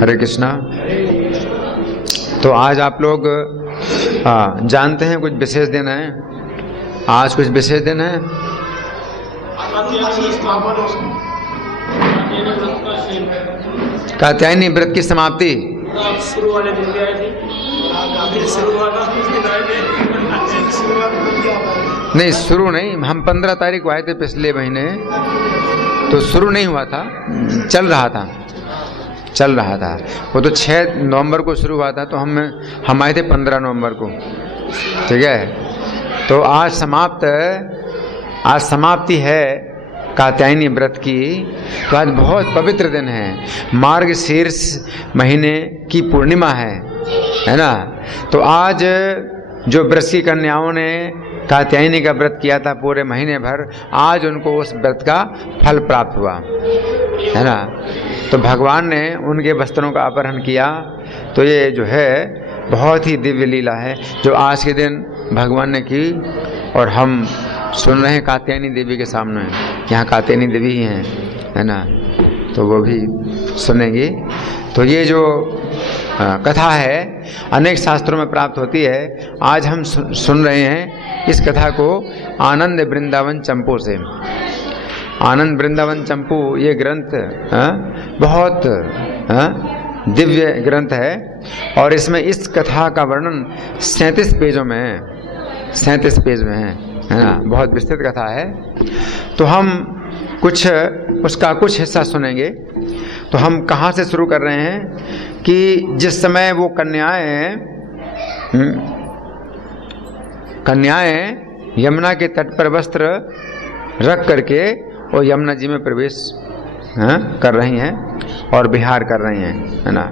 हरे कृष्णा। तो आज आप लोग जानते हैं कुछ विशेष दिन है, आज कुछ विशेष दिन है। कात्यायनी व्रत की समाप्ति शुरू वाले दिन भी आए थे, फिर शुरू हुआ था, कुछ दिन आए थे। नहीं, शुरू नहीं, हम 15 तारीख को आए थे पिछले महीने, तो शुरू नहीं हुआ था, चल रहा था। वो तो 6 नवंबर को शुरू हुआ था, तो हम आए थे 15 नवंबर को। ठीक है, तो आज समाप्ति है कात्यायनी व्रत की। तो आज बहुत पवित्र दिन है, मार्गशीर्ष महीने की पूर्णिमा है ना। तो आज जो व्रत की कन्याओं ने कात्यायनी का व्रत किया था पूरे महीने भर, आज उनको उस व्रत का फल प्राप्त हुआ है ना। तो भगवान ने उनके वस्त्रों का अपहरण किया। तो ये जो है बहुत ही दिव्य लीला है जो आज के दिन भगवान ने की, और हम सुन रहे हैं कात्यायनी देवी के सामने। यहाँ कात्यायनी देवी ही हैं, है ना, तो वो भी सुनेंगी। तो ये जो कथा है अनेक शास्त्रों में प्राप्त होती है। आज हम सुन रहे हैं इस कथा को आनंद वृंदावन चंपू से। आनंद वृंदावन चंपू ये ग्रंथ बहुत दिव्य ग्रंथ है, और इसमें इस कथा का वर्णन 37 पेजों में है, 37 पेज में है ना। बहुत विस्तृत कथा है। तो हम उसका कुछ हिस्सा सुनेंगे। तो हम कहाँ से शुरू कर रहे हैं कि जिस समय वो कन्याएं यमुना के तट पर वस्त्र रख करके वो यमुना जी में प्रवेश कर रही हैं और विहार कर रही हैं, है ना।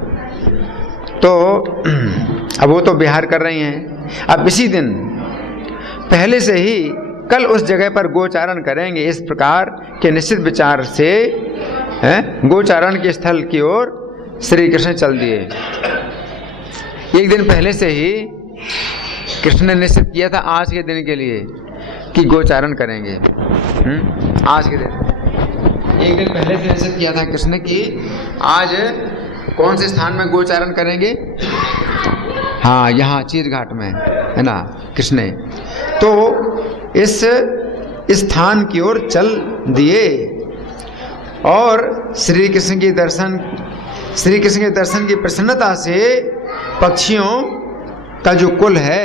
तो अब वो तो विहार कर रही हैं। अब इसी दिन पहले से ही कल उस जगह पर गोचारण करेंगे, इस प्रकार के निश्चित विचार से गोचारण के स्थल की ओर श्री कृष्ण चल दिए। एक दिन पहले से ही कृष्ण ने निश्चित किया था आज के दिन के लिए कि गोचारण करेंगे। आज के दिन एक दिन पहले से निश्चित किया था कृष्ण की आज कौन से स्थान में गोचारण करेंगे। हाँ, यहाँ चीरघाट में, है ना, कृष्ण ने तो इस स्थान की ओर चल दिए। और श्री कृष्ण के दर्शन की प्रसन्नता से पक्षियों का जो कुल है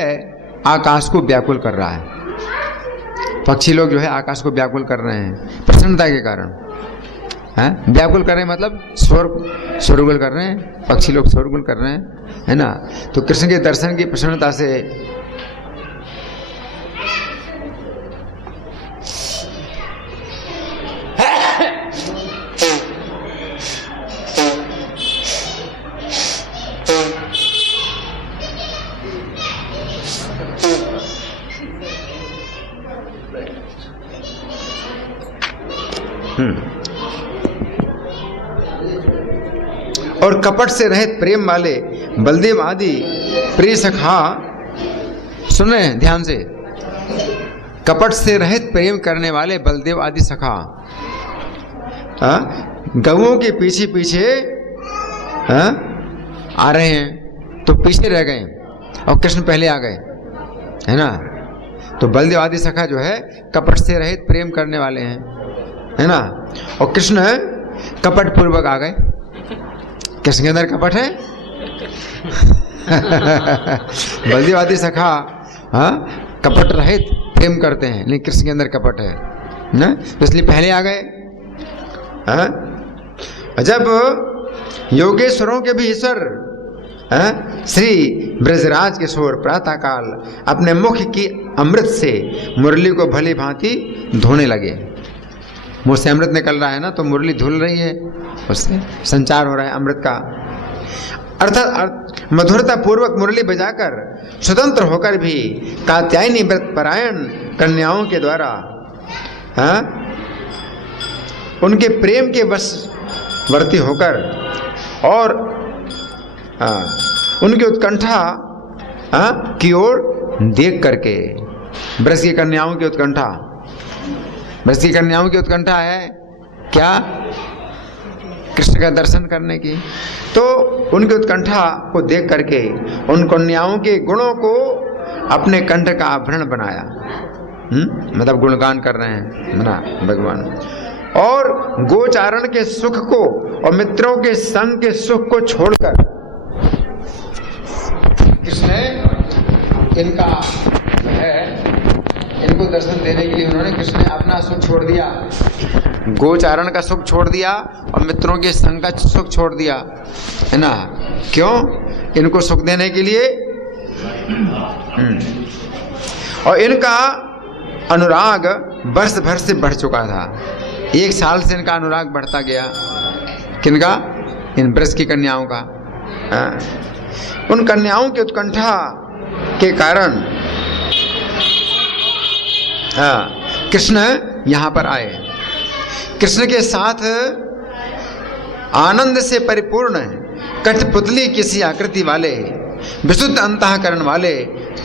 आकाश को व्याकुल कर रहा है। पक्षी लोग जो है आकाश को व्याकुल कर रहे हैं प्रसन्नता के कारण। व्याकुल कर रहे हैं मतलब शोरगुल कर रहे हैं, पक्षी लोग शोरगुल कर रहे हैं, है ना। तो कृष्ण के दर्शन की प्रसन्नता से और कपट से रहित प्रेम वाले बलदेव आदि प्रिय सखा, सुने ध्यान से, कपट से रहित प्रेम करने वाले बलदेव आदि सखा गवों के पीछे पीछे आ रहे हैं, तो पीछे रह गए और कृष्ण पहले आ गए, है ना। तो बलदेव आदि सखा जो है कपट से रहित प्रेम करने वाले हैं, है ना, और कृष्ण कपट पूर्वक आ गए। कृष्ण के अंदर कपट है। बलदेव आदि सखा कपट रहित प्रेम करते हैं, लेकिन कृष्ण के अंदर कपट है ना, तो इसलिए पहले आ गए। जब योगेश्वरों के भी ईश्वर श्री ब्रजराज किशोर प्रातःकाल अपने मुख की अमृत से मुरली को भली भांति धोने लगे। मुँह से अमृत निकल रहा है ना, तो मुरली धुल रही है, उससे संचार हो रहा है अमृत का। अर्थात मधुरता पूर्वक मुरली बजाकर स्वतंत्र होकर भी कात्यायनी व्रत परायण कन्याओं के द्वारा उनके प्रेम के वशवर्ती होकर और उनकी उत्कंठा की ओर देख करके, ब्रज की कन्याओं की उत्कंठा, ब्रज की कन्याओं की उत्कंठा है क्या? कृष्ण का दर्शन करने की। तो उनकी उत्कंठा को देख करके उन कन्याओं के गुणों को अपने कंठ का आभरण बनाया। मतलब गुणगान कर रहे हैं ना भगवान। और गोचारण के सुख को और मित्रों के संग के सुख को छोड़कर कृष्ण इनका है, इनको दर्शन देने के लिए उन्होंने कृष्ण ने अपना सुख छोड़ दिया, गोचारण का सुख छोड़ दिया और मित्रों के संग का सुख छोड़ दिया, है ना। क्यों? इनको सुख देने के लिए। और इनका अनुराग वर्ष भर से बढ़ चुका था। 1 साल से इनका अनुराग बढ़ता गया। किनका? इन ब्रज की कन्याओं का। उन कन्याओं की उत्कंठा के कारण कृष्ण यहां पर आए। कृष्ण के साथ आनंद से परिपूर्ण कठपुतली किसी आकृति वाले विशुद्ध अंतःकरण वाले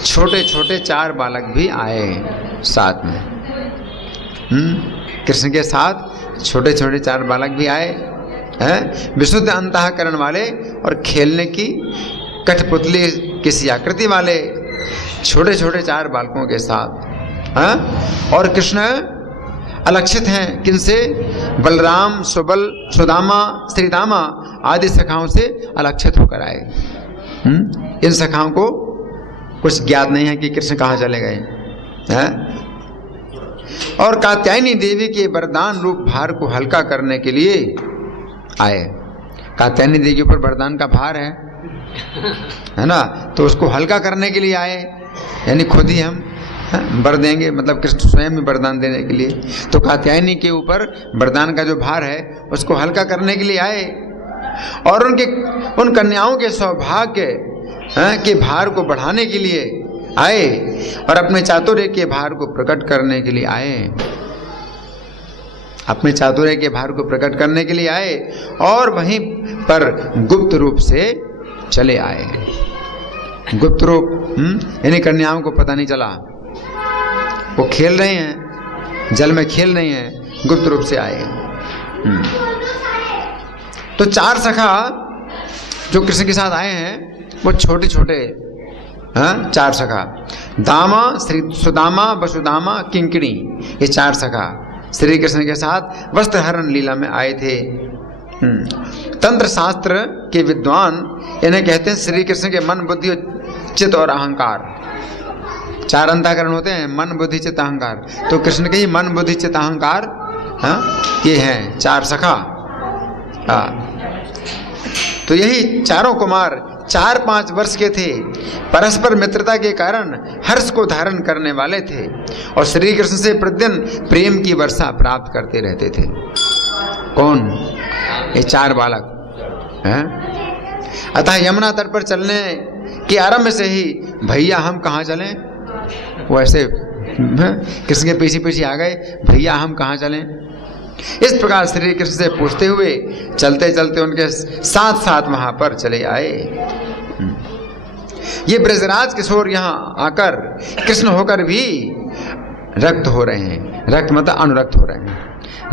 छोटे छोटे 4 बालक भी आए साथ में। कृष्ण के साथ छोटे छोटे 4 बालक भी आए हैं, विशुद्ध अंतःकरण वाले और खेलने की कठपुतली किसी आकृति वाले छोटे छोटे 4 बालकों के साथ। और कृष्ण अलक्षित हैं किनसे? बलराम, सुबल, सुदामा, श्रीदामा आदि सखाओं से अलक्षित होकर आए। इन सखाओं को कुछ ज्ञात नहीं है कि कृष्ण कहाँ चले गए हैं। और कात्यायनी देवी के वरदान रूप भार को हल्का करने के लिए आए। कात्यायनी देवी के ऊपर वरदान का भार है ना, तो उसको हल्का करने के लिए आए। यानी खुद ही हम वर देंगे, मतलब कृष्ण स्वयं ही वरदान देने के लिए। तो कात्यायनी के ऊपर वरदान का जो भार है उसको हल्का करने के लिए आए और उन कन्याओं के सौभाग्य के भार को बढ़ाने के लिए आए और अपने चातुर्य के भार को प्रकट करने के लिए आए। अपने चातुर्य के भार को प्रकट करने के लिए आए और वहीं पर गुप्त रूप से चले आए। गुप्त रूप यानी कन्याओं को पता नहीं चला, वो खेल रहे हैं, जल में खेल रही हैं, गुप्त रूप से आए। तो 4 सखा जो कृष्ण के साथ आए हैं वो छोटे छोटे 4 सखा, दामा, श्री सुदामा, वसुदामा, किंकिणी, ये 4 सखा श्री कृष्ण के साथ वस्त्रहरण लीला में आए थे। तंत्र शास्त्र के विद्वान इन्हें कहते हैं श्री कृष्ण के मन, बुद्धि, चित्त और अहंकार। 4 अंतःकरण होते हैं, मन, बुद्धि, चित्त, अहंकार। तो कृष्ण के ही मन, बुद्धि, चित्त, अहंकार ये हैं 4 सखा। तो यही चारों कुमार 4-5 वर्ष के थे, परस्पर मित्रता के कारण हर्ष को धारण करने वाले थे और श्री कृष्ण से प्रतिदिन प्रेम की वर्षा प्राप्त करते रहते थे। कौन? ये 4 बालक हैं। अतः यमुना तट पर चलने के आरंभ से ही भैया हम कहाँ चलें, वो ऐसे कृष्ण के पीछे पीछे आ गए, भैया हम कहाँ चलें। इस प्रकार श्री कृष्ण से पूछते हुए चलते चलते उनके साथ साथ वहां पर चले आए। ये ब्रजराज किशोर यहाँ आकर कृष्ण होकर भी रक्त हो रहे हैं। रक्त मतलब अनुरक्त हो रहे हैं।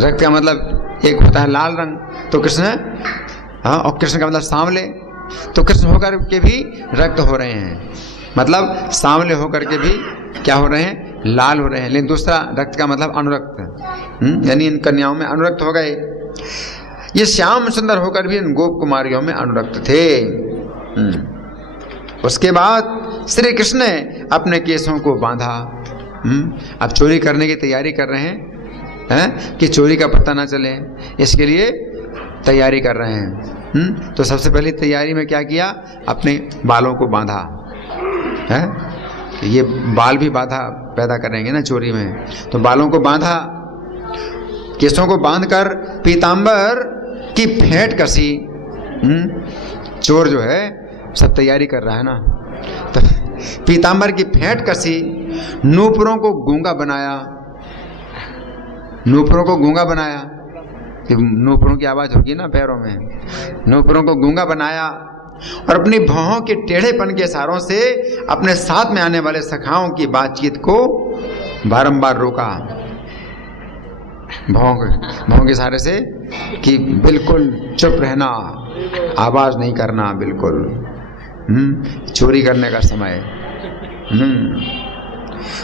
रक्त का मतलब एक होता है लाल रंग, तो कृष्ण और कृष्ण का मतलब सांवले, तो कृष्ण होकर के भी रक्त हो रहे हैं, मतलब सांवले होकर के भी क्या हो रहे हैं, लाल हो रहे हैं। लेकिन दूसरा रक्त का मतलब अनुरक्त, यानी इन कन्याओं में अनुरक्त हो गए। ये श्याम सुंदर होकर भी इन गोप कुमारियों में अनुरक्त थे। उसके बाद श्री कृष्ण ने अपने केशों को बांधा। अब चोरी करने की तैयारी कर रहे हैं कि चोरी का पता ना चले, इसके लिए तैयारी कर रहे हैं। तो सबसे पहली तैयारी में क्या किया, अपने बालों को बांधा है। ये बाल भी बाधा पैदा करेंगे ना चोरी में, तो बालों को बांधा, केसों को बांधकर पीतांबर की फेंट कसी। चोर जो है सब तैयारी कर रहा है ना, तो पीतांबर की फेंट कसी, नूपुरों को गूंगा बनाया। नूपुरों को गूंगा बनाया कि नूपुरों की आवाज होगी ना पैरों में, नूपुरों को गूंगा बनाया और अपनी भौहों के टेढ़ेपन के इशारों से अपने साथ में आने वाले सखाओं की बातचीत को बारंबार रोका। भौं के सहारे से कि बिल्कुल चुप रहना, आवाज नहीं करना, बिल्कुल चोरी करने का समय।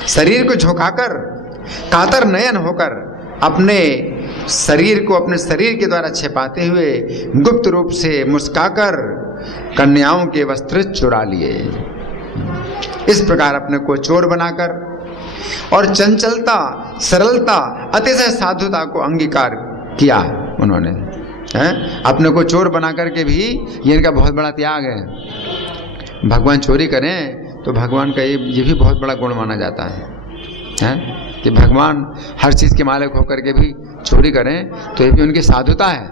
शरीर को झुकाकर, कातर नयन होकर अपने शरीर को अपने शरीर के द्वारा छिपाते हुए गुप्त रूप से मुस्काकर कन्याओं के वस्त्र चुरा लिए। इस प्रकार अपने को चोर बनाकर और चंचलता, सरलता, अतिशय साधुता को अंगीकार किया उन्होंने। अपने को चोर बना करके भी ये इनका बहुत बड़ा त्याग है। भगवान चोरी करें तो भगवान का ये भी बहुत बड़ा गुण माना जाता है कि भगवान हर चीज़ के मालिक होकर के भी चोरी करें तो ये भी उनकी साधुता है।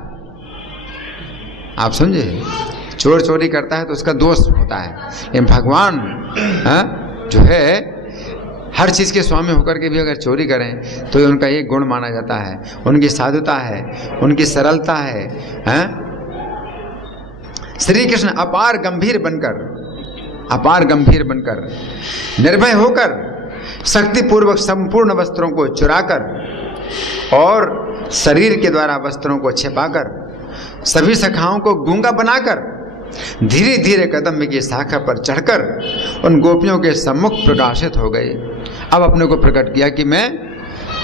आप समझे, चोर चोरी करता है तो उसका दोष होता है, लेकिन भगवान जो है हर चीज़ के स्वामी होकर के भी अगर चोरी करें तो उनका एक गुण माना जाता है, उनकी साधुता है, उनकी सरलता है। श्री कृष्ण अपार गंभीर बनकर निर्भय होकर शक्तिपूर्वक संपूर्ण वस्त्रों को चुराकर और शरीर के द्वारा वस्त्रों को छिपाकर सभी सखाओं को गूंगा बनाकर धीरे धीरे कदम की शाखा पर चढ़कर उन गोपियों के सम्मुख प्रकाशित हो गए। अब अपने को प्रकट किया कि मैं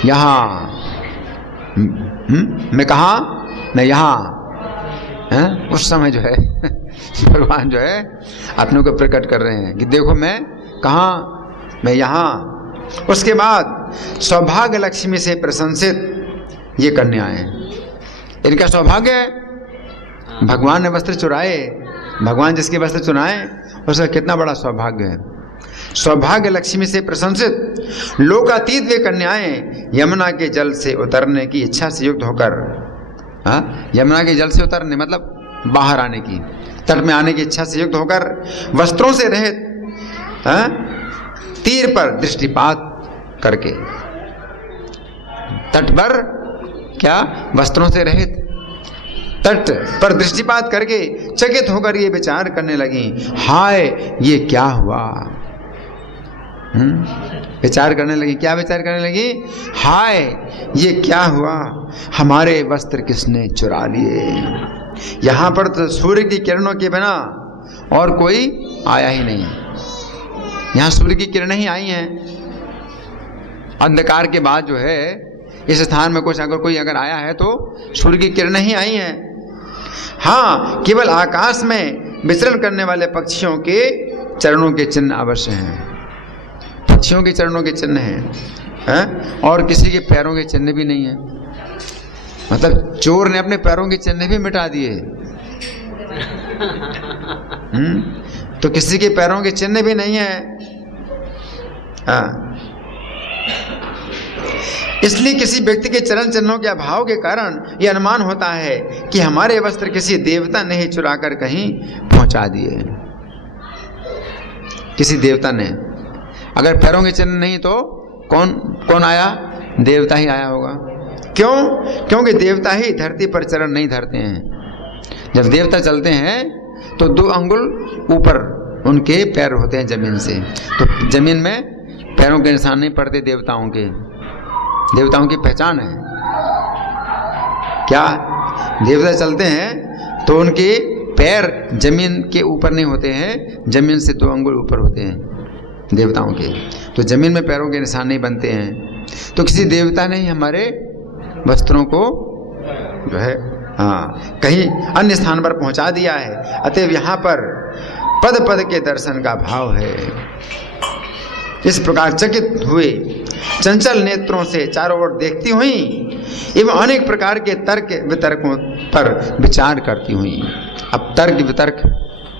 यहाँ, मैं कहाँ, मैं यहाँ। उस समय जो है भगवान जो है अपने को प्रकट कर रहे हैं कि देखो मैं कहाँ, मैं यहाँ। उसके बाद सौभाग्य लक्ष्मी से प्रशंसित ये कन्याएं, इनका सौभाग्य है। भगवान ने वस्त्र चुराए, भगवान जिसके वस्त्र चुराए उसका कितना बड़ा सौभाग्य है। सौभाग्य लक्ष्मी से प्रशंसित लोकातीत वे कन्याएं यमुना के जल से उतरने की इच्छा से युक्त होकर, यमुना के जल से उतरने मतलब बाहर आने की, तट में आने की इच्छा से युक्त होकर वस्त्रों से रहित तीर पर दृष्टिपात करके, तट पर क्या, वस्त्रों से रहित तट पर दृष्टिपात करके चकित होकर ये विचार करने लगी, हाय ये क्या हुआ। विचार करने लगी, क्या विचार करने लगी, हाय ये क्या हुआ, हमारे वस्त्र किसने चुरा लिए। यहां पर तो सूर्य की किरणों के बिना और कोई आया ही नहीं, यहां सूर्य की किरणें ही आई हैं। अंधकार के बाद जो है इस स्थान में कुछ अगर कोई अगर आया है तो सूर्य की किरणें ही आई हैं। हाँ, केवल आकाश में विचरण करने वाले पक्षियों के चरणों के चिन्ह अवश्य हैं, पक्षियों के चरणों के चिन्ह हैं, और किसी के पैरों के चिन्ह भी नहीं है। मतलब चोर ने अपने पैरों के चिन्ह भी मिटा दिए। तो किसी के पैरों के चिन्ह भी नहीं है। इसलिए किसी व्यक्ति के चरण चिन्हों के अभाव के कारण यह अनुमान होता है कि हमारे वस्त्र किसी देवता ने ही चुरा कर कहीं पहुंचा दिए। किसी देवता ने, अगर पैरों के चिन्ह नहीं तो कौन आया, देवता ही आया होगा। क्यों? क्योंकि देवता ही धरती पर चरण नहीं धरते हैं। जब देवता चलते हैं तो 2 अंगुल ऊपर उनके पैर होते हैं जमीन से, तो जमीन में पैरों के निशान नहीं पड़ते देवताओं के। देवताओं की पहचान है क्या, देवता चलते हैं तो उनके पैर जमीन के ऊपर नहीं होते हैं, जमीन से 2 अंगुल ऊपर होते हैं देवताओं के, तो जमीन में पैरों के निशान नहीं बनते हैं। तो किसी देवता ने ही हमारे वस्त्रों को जो है कहीं अन्य स्थान पर पहुंचा दिया है। अतएव यहाँ पर पद पद के दर्शन का भाव है। इस प्रकार चकित हुए चंचल नेत्रों से चारों ओर देखती हुई एवं अनेक प्रकार के तर्क वितर्कों पर विचार करती हुई। अब तर्क वितर्क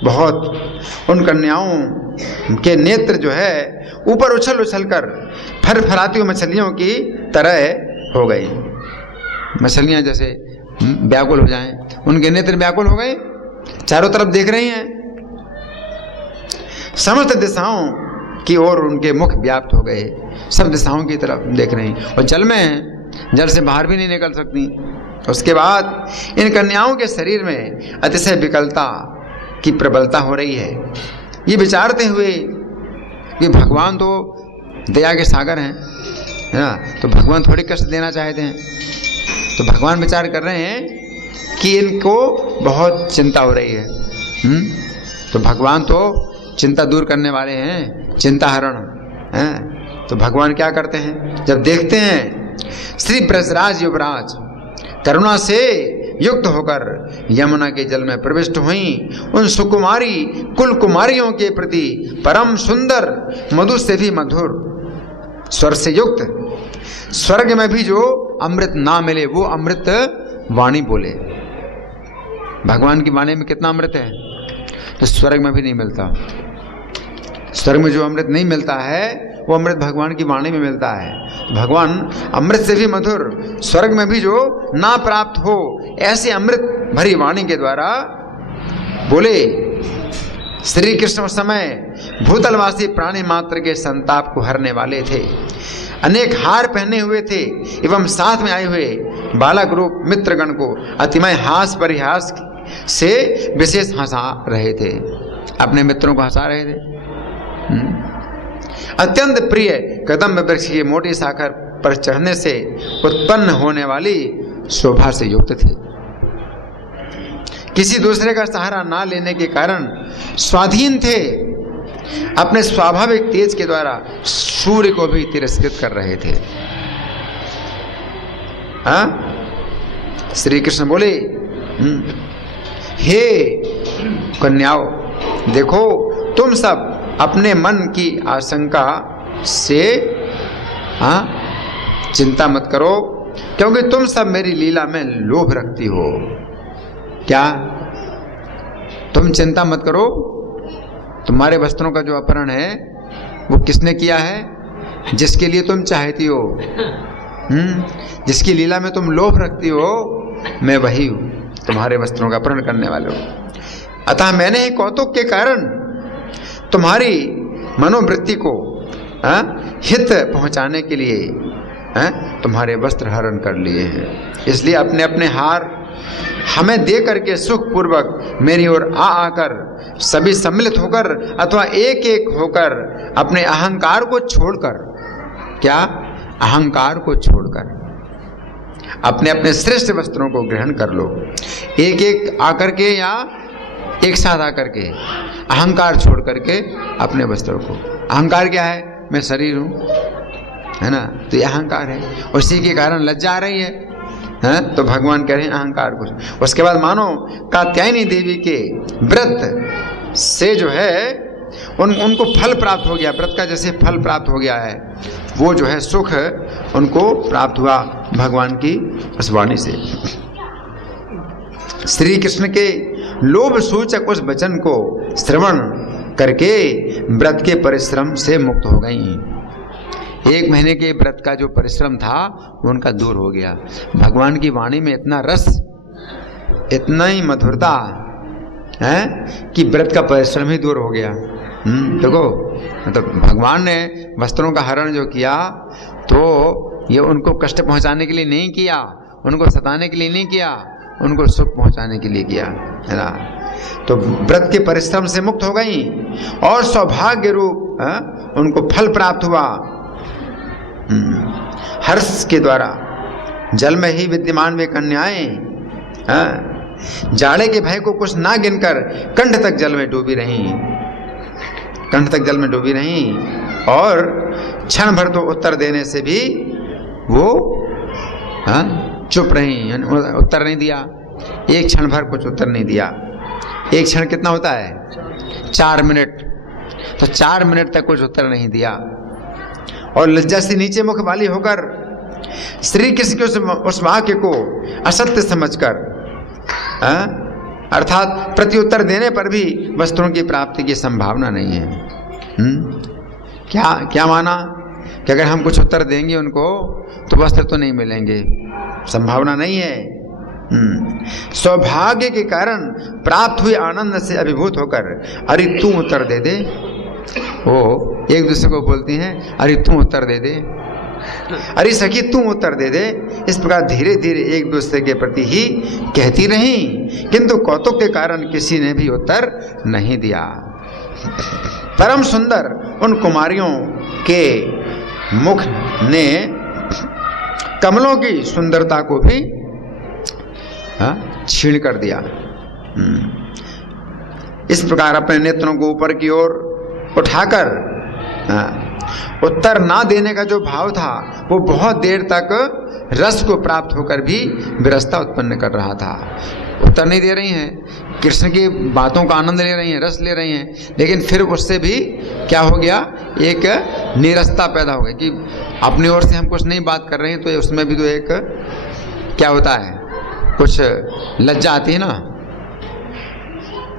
बहुत, उन कन्याओं के नेत्र जो है ऊपर उछल उछल कर फरफराती हुई मछलियों की तरह हो गई। मछलियां जैसे व्याकुल हो जाएं, उनके नेत्र व्याकुल हो गए, चारों तरफ देख रही हैं, समस्त दिशाओं की ओर उनके मुख व्याप्त हो गए, सब दिशाओं की तरफ देख रही हैं, और जल में हैं, जल से बाहर भी नहीं निकल सकती। उसके बाद इन कन्याओं के शरीर में अतिशय विकलता की प्रबलता हो रही है। ये विचारते हुए कि भगवान तो दया के सागर हैं, है ना, तो भगवान थोड़ी कष्ट देना चाहते हैं, तो भगवान विचार कर रहे हैं कि इनको बहुत चिंता हो रही है। तो भगवान तो चिंता दूर करने वाले हैं, चिंता हरण हैं। तो भगवान क्या करते हैं, जब देखते हैं श्री ब्रजराज युवराज करुणा से युक्त होकर यमुना के जल में प्रविष्ट हुई, उन सुकुमारी कुल कुमारियों के प्रति परम सुंदर, मधु से भी मधुर स्वर से युक्त, स्वर्ग में भी जो अमृत ना मिले वो अमृत वाणी बोले। भगवान की वाणी में कितना अमृत है, तो स्वर्ग में भी नहीं मिलता। स्वर्ग में जो अमृत नहीं मिलता है वो अमृत भगवान की वाणी में मिलता है। भगवान अमृत से भी मधुर, स्वर्ग में भी जो ना प्राप्त हो, ऐसे अमृत भरी वाणी के द्वारा बोले। श्री कृष्ण उस समय भूतलवासी प्राणी मात्र के संताप को हरने वाले थे। अनेक हार पहने हुए थे एवं साथ में आए हुए बालक रूप मित्रगण को अतिमय हास परिहास से विशेष हंसा रहे थे, अपने मित्रों को हंसा रहे थे। अत्यंत प्रिय कदम्ब वृक्ष की मोटी शाखा पर चढ़ने से उत्पन्न होने वाली शोभा से युक्त थे। किसी दूसरे का सहारा ना लेने के कारण स्वाधीन थे, अपने स्वाभाविक तेज के द्वारा सूर्य को भी तिरस्कृत कर रहे थे। श्री कृष्ण बोले, हे कन्याओं, देखो तुम सब अपने मन की आशंका से चिंता मत करो, क्योंकि तुम सब मेरी लीला में लोभ रखती हो। क्या तुम चिंता मत करो, तुम्हारे वस्त्रों का जो अपहरण है वो किसने किया है, जिसके लिए तुम चाहती हो, जिसकी लीला में तुम लोभ रखती हो, मैं वही हूं, तुम्हारे वस्त्रों का अपहरण करने वाले हो। अतः मैंने ही कौतुक के कारण तुम्हारी मनोवृत्ति को हित पहुंचाने के लिए तुम्हारे वस्त्र हरण कर लिए हैं। इसलिए अपने अपने हार हमें दे करके सुख पूर्वक मेरी ओर आकर सभी सम्मिलित होकर अथवा एक एक होकर अपने अहंकार को छोड़कर, क्या अहंकार को छोड़कर अपने अपने श्रेष्ठ वस्त्रों को ग्रहण कर लो। एक एक आकर के या एक साथ आकर के अहंकार छोड़ करके अपने वस्त्रों को। अहंकार क्या है, मैं शरीर हूं, है ना, तो ये अहंकार है, उसी के कारण लज्जा आ रही है। तो भगवान कह रहे हैं अहंकार को। उसके बाद मानो कात्यायनी देवी के व्रत से जो है उनको फल प्राप्त हो गया, व्रत का जैसे फल प्राप्त हो गया है, वो जो है सुख उनको प्राप्त हुआ भगवान की उस वाणी से। श्री कृष्ण के लोभ सूचक उस वचन को श्रवण करके व्रत के परिश्रम से मुक्त हो गई। 1 महीने के व्रत का जो परिश्रम था वो उनका दूर हो गया। भगवान की वाणी में इतना रस, इतना ही मधुरता है कि व्रत का परिश्रम ही दूर हो गया। देखो, मतलब भगवान ने वस्त्रों का हरण जो किया तो ये उनको कष्ट पहुंचाने के लिए नहीं किया, उनको सताने के लिए नहीं किया, उनको सुख पहुंचाने के लिए किया, है ना। तो व्रत के परिश्रम से मुक्त हो गई और सौभाग्य रूप उनको फल प्राप्त हुआ। हर्ष के द्वारा जल में ही विद्यमान वे कन्याएं जाड़े के भय को कुछ ना गिनकर कंठ तक जल में डूबी रहीं, कंठ तक जल में डूबी रहीं, और क्षण भर तो उत्तर देने से भी वो चुप रही, उत्तर नहीं दिया। एक क्षण भर कुछ उत्तर नहीं दिया। एक क्षण कितना होता है, 4 मिनट, तो 4 मिनट तक कुछ उत्तर नहीं दिया। और लज्जा से नीचे मुख वाली होकर श्री कृष्ण के उस वाक्य को असत्य समझकर, अर्थात प्रत्युत्तर देने पर भी वस्त्रों की प्राप्ति की संभावना नहीं है। क्या माना कि अगर हम कुछ उत्तर देंगे उनको तो वस्त्र तो नहीं मिलेंगे, संभावना नहीं है। सौभाग्य के कारण प्राप्त हुए आनंद से अभिभूत होकर अरे तू उत्तर दे दे, वो एक दूसरे को बोलती हैं, अरे तू उत्तर दे दे, अरे सखी तू उत्तर दे दे। इस प्रकार धीरे धीरे एक दूसरे के प्रति ही कहती रही, किंतु कौतुक के कारण किसी ने भी उत्तर नहीं दिया। परम सुंदर उन कुमारियों के मुख ने कमलों की सुंदरता को भी छीण कर दिया। इस प्रकार अपने नेत्रों को ऊपर की ओर उठाकर उत्तर ना देने का जो भाव था वो बहुत देर तक रस को प्राप्त होकर भी विरसता उत्पन्न कर रहा था। उत्तर नहीं दे रही हैं, कृष्ण की बातों का आनंद ले रही हैं, रस ले रही हैं, लेकिन फिर उससे भी क्या हो गया, एक नीरसता पैदा हो गई कि अपनी ओर से हम कुछ नहीं बात कर रहे हैं, तो उसमें भी तो एक क्या होता है, कुछ लज्जा आती है ना।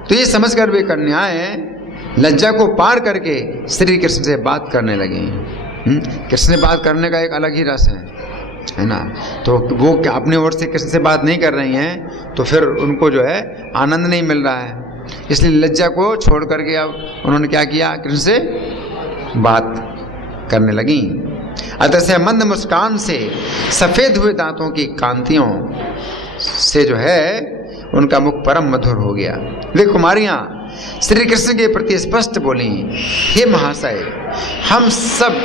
तो ये समझकर वे कन्याएं लज्जा को पार करके श्री कृष्ण से बात करने लगी। कृष्ण से बात करने का एक अलग ही रस है ना। तो वो अपनी ओर से कृष्ण से बात नहीं कर रही हैं, तो फिर उनको जो है आनंद नहीं मिल रहा है, इसलिए लज्जा को छोड़ करके अब उन्होंने क्या किया, कृष्ण से बात करने लगी। अतः से मंद मुस्कान से सफेद हुए दांतों की कांतियों से जो है उनका मुख परम मधुर हो गया। वे कुमारियां श्री कृष्ण के प्रति स्पष्ट बोली, हे महाशय, हम सब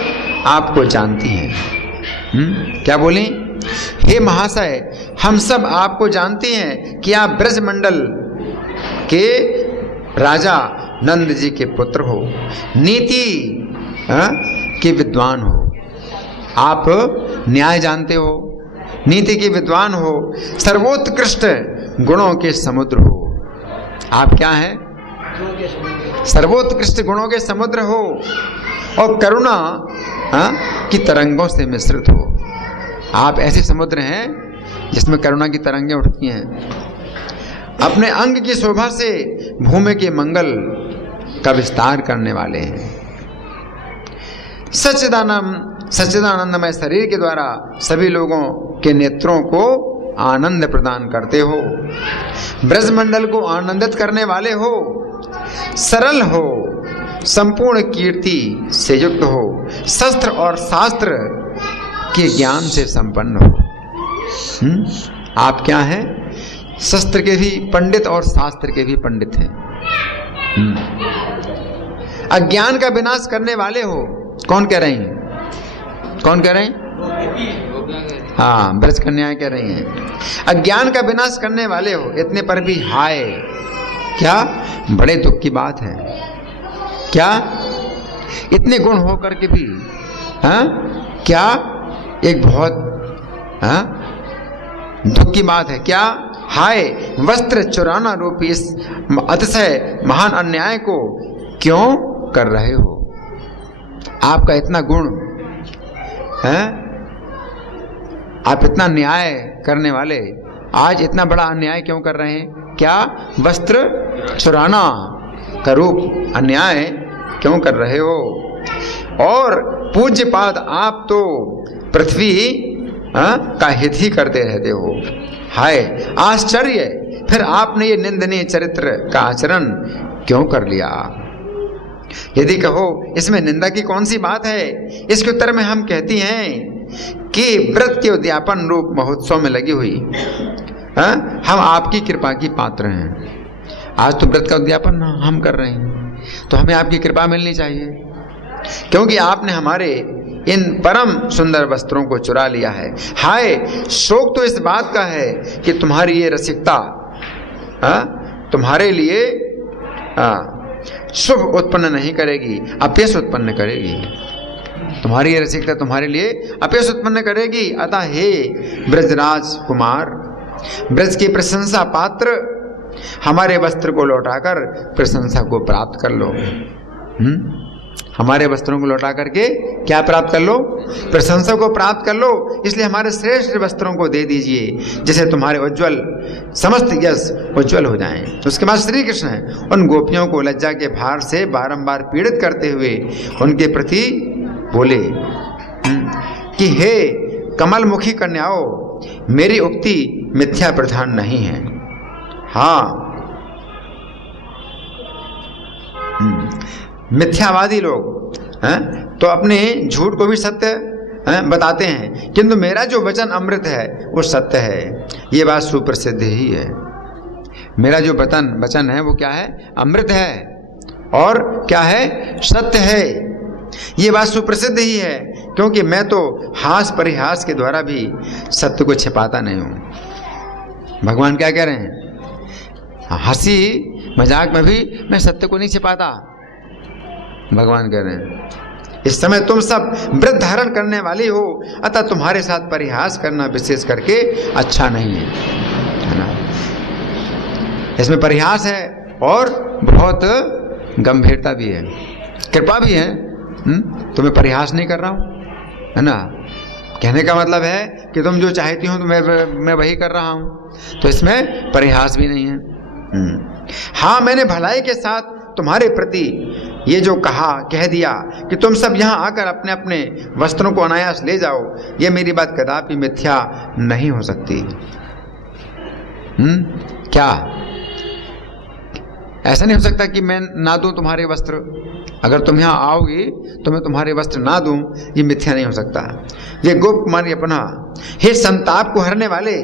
आपको जानती हैं। क्या बोली? हे महाशय, हम सब आपको जानते हैं कि आप ब्रजमंडल के राजा नंद जी के पुत्र हो, नीति के विद्वान हो, आप न्याय जानते हो, नीति के विद्वान हो, सर्वोत्कृष्ट गुणों के समुद्र हो। आप क्या हैं? सर्वोत्कृष्ट गुणों के समुद्र हो और करुणा की तरंगों से मिश्रित हो। आप ऐसे समुद्र हैं जिसमें करुणा की तरंगें उठती हैं। अपने अंग की शोभा से भूमि के मंगल का विस्तार करने वाले हैं। सच्चिदानंदमय शरीर के द्वारा सभी लोगों के नेत्रों को आनंद प्रदान करते हो, ब्रजमंडल को आनंदित करने वाले हो, सरल हो, संपूर्ण कीर्ति से युक्त हो, शस्त्र और शास्त्र के ज्ञान से संपन्न हो। आप क्या हैं? शस्त्र के भी पंडित और शास्त्र के भी पंडित हैं। अज्ञान का विनाश करने वाले हो। कौन कह रहे हैं? कौन कह रहे हैं? हाँ, ब्रज कन्याएं कह रही हैं। अज्ञान का विनाश करने वाले हो। इतने पर भी हाय, क्या बड़े दुख की बात है। क्या इतने गुण हो करके भी क्या एक बहुत दुख की बात है। क्या हाय, वस्त्र चुराना रूपी इस अतिशय महान अन्याय को क्यों कर रहे हो। आपका इतना गुण है, आप इतना न्याय करने वाले आज इतना बड़ा अन्याय क्यों कर रहे हैं। क्या वस्त्र चुराना का रूप अन्याय क्यों कर रहे हो। और पूज्यपाद, आप तो पृथ्वी का हित ही करते रहते हो। हाय आश्चर्य, फिर आपने ये निंदनीय चरित्र का आचरण क्यों कर लिया। यदि कहो इसमें निंदा की कौन सी बात है, इसके उत्तर में हम कहती हैं कि व्रत के उद्यापन रूप महोत्सव में लगी हुई हम आपकी कृपा की पात्र हैं। आज तो व्रत का उद्यापन हम कर रहे हैं, तो हमें आपकी कृपा मिलनी चाहिए, क्योंकि आपने हमारे इन परम सुंदर वस्त्रों को चुरा लिया है। हाय, शोक तो इस बात का है कि तुम्हारी ये रसिकता तुम्हारे लिए शुभ उत्पन्न नहीं करेगी, अपयश उत्पन्न करेगी। तुम्हारी ये रसिकता तुम्हारे लिए अपयश उत्पन्न करेगी। अतः हे ब्रजराज कुमार, ब्रज की प्रशंसा पात्र, हमारे वस्त्र को लौटाकर प्रशंसा को प्राप्त कर लो। हमारे वस्त्रों को लौटा करके क्या प्राप्त कर लो? प्रशंसा को प्राप्त कर लो। इसलिए हमारे श्रेष्ठ वस्त्रों को दे दीजिए, जिसे तुम्हारे उज्जवल समस्त यश उज्जवल हो जाएं। उसके बाद श्री कृष्ण उन गोपियों को लज्जा के भार से बारंबार पीड़ित करते हुए उनके प्रति बोले कि हे कमलमुखी कन्याओं, मेरी उक्ति मिथ्या प्रधान नहीं है। हाँ, मिथ्यावादी लोग तो अपने झूठ को भी सत्य बताते हैं, किंतु मेरा जो वचन अमृत है वो सत्य है। ये बात सुप्रसिद्ध ही है। मेरा जो वचन है वो क्या है? अमृत है और क्या है? सत्य है। ये बात सुप्रसिद्ध ही है, क्योंकि मैं तो हास परिहास के द्वारा भी सत्य को छिपाता नहीं हूं। भगवान क्या कह रहे हैं? हंसी मजाक में भी मैं सत्य को नहीं छिपाता, भगवान कह रहे हैं इस समय तुम सब व्रत धारण करने वाली हो, अतः तुम्हारे साथ परिहास करना विशेष करके अच्छा नहीं है ना। इसमें परिहास है और बहुत गंभीरता भी है, कृपा भी है। तुम्हें परिहास नहीं कर रहा हूं, है ना। कहने का मतलब है कि तुम जो चाहती हो तो मैं वही कर रहा हूं, तो इसमें परिहास भी नहीं है। हाँ, मैंने भलाई के साथ तुम्हारे प्रति ये जो कह दिया कि तुम सब यहाँ आकर अपने अपने वस्त्रों को अनायास ले जाओ, ये मेरी बात कदापि मिथ्या नहीं हो सकती। क्या ऐसा नहीं हो सकता कि मैं ना दूं तुम्हारे वस्त्र? अगर तुम यहाँ आओगी तो मैं तुम्हारे वस्त्र ना दूं, ये मिथ्या नहीं हो सकता। ये गोप कुमार अपना, हे संताप को हरने वाले,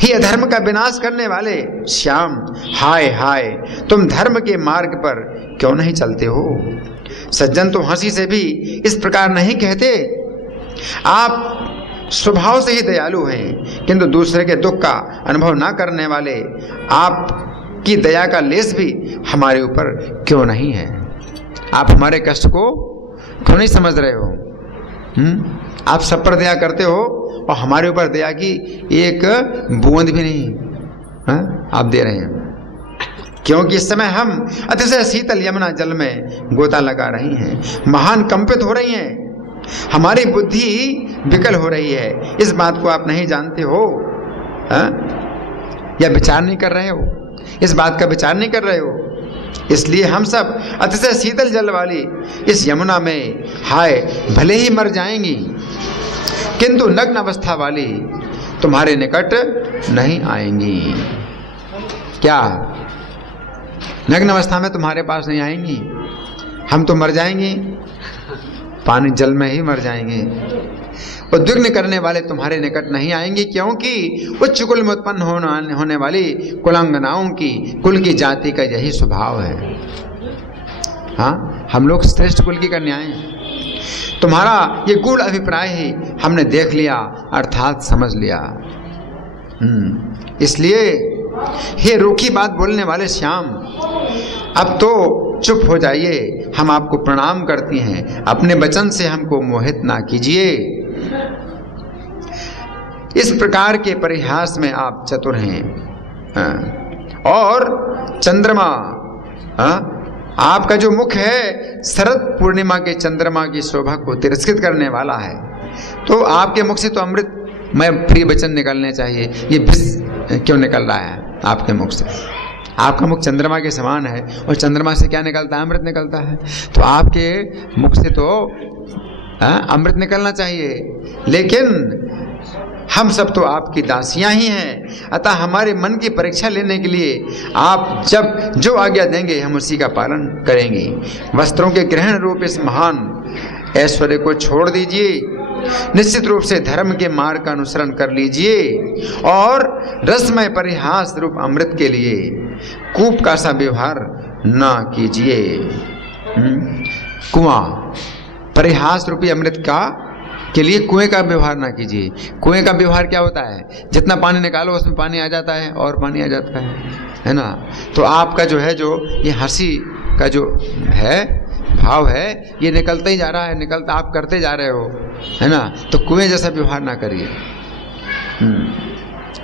हे अधर्म का विनाश करने वाले श्याम, हाय हाय, तुम धर्म के मार्ग पर क्यों नहीं चलते हो? सज्जन तो हंसी से भी इस प्रकार नहीं कहते। आप स्वभाव से ही दयालु हैं, किंतु दूसरे के दुख का अनुभव ना करने वाले आप की दया का लेस भी हमारे ऊपर क्यों नहीं है? आप हमारे कष्ट को क्यों नहीं समझ रहे हो? आप सब पर दया करते हो और हमारे ऊपर दया की एक बूंद भी नहीं आप दे रहे हैं, क्योंकि इस समय हम अतिशय शीतल यमुना जल में गोता लगा रही हैं, महान कंपित हो रही हैं, हमारी बुद्धि विकल हो रही है। इस बात को आप नहीं जानते हो या विचार नहीं कर रहे हो? इस बात का विचार नहीं कर रहे हो, इसलिए हम सब अतिशय शीतल जल वाली इस यमुना में हाय भले ही मर जाएंगी, किंतु नग्न अवस्था वाली तुम्हारे निकट नहीं आएंगी। क्या नग्न अवस्था में तुम्हारे पास नहीं आएंगी? हम तो मर जाएंगे, पानी जल में ही मर जाएंगे। उद्विग्न करने वाले तुम्हारे निकट नहीं आएंगे, क्योंकि उच्च कुल में उत्पन्न होने वाली कुलांगनाओं की कुल की जाति का यही स्वभाव है। हाँ, हम लोग श्रेष्ठ कुल की कन्याएं। तुम्हारा ये गूढ़ अभिप्राय ही हमने देख लिया, अर्थात समझ लिया। इसलिए हे रूखी बात बोलने वाले श्याम, अब तो चुप हो जाइए, हम आपको प्रणाम करती हैं, अपने वचन से हमको मोहित ना कीजिए। इस प्रकार के परिहास में आप चतुर हैं। और चंद्रमा, आपका जो मुख है शरद पूर्णिमा के चंद्रमा की शोभा को तिरस्कृत करने वाला है, तो आपके मुख से तो अमृतमय प्रिय वचन निकलने चाहिए, ये विष क्यों निकल रहा है आपके मुख से? आपका मुख चंद्रमा के समान है और चंद्रमा से क्या निकलता है? अमृत निकलता है। तो आपके मुख से तो अमृत निकलना चाहिए, लेकिन हम सब तो आपकी दासियां ही हैं, अतः हमारे मन की परीक्षा लेने के लिए आप जब जो आज्ञा देंगे हम उसी का पालन करेंगे। वस्त्रों के ग्रहण रूप इस महान ऐश्वर्य को छोड़ दीजिए, निश्चित रूप से धर्म के मार्ग का अनुसरण कर लीजिए और रसमय परिहास रूप अमृत के लिए कूप का सा व्यवहार ना कीजिए। कुआं, परिहास रूपी अमृत का के लिए कुएं का व्यवहार ना कीजिए। कुएं का व्यवहार क्या होता है? जितना पानी निकालो उसमें पानी आ जाता है और पानी आ जाता है ना। तो आपका जो है, जो ये हंसी का जो है भाव है, ये निकलता ही जा रहा है, निकलता आप करते जा रहे हो, है ना। तो कुएं जैसा व्यवहार ना करिए।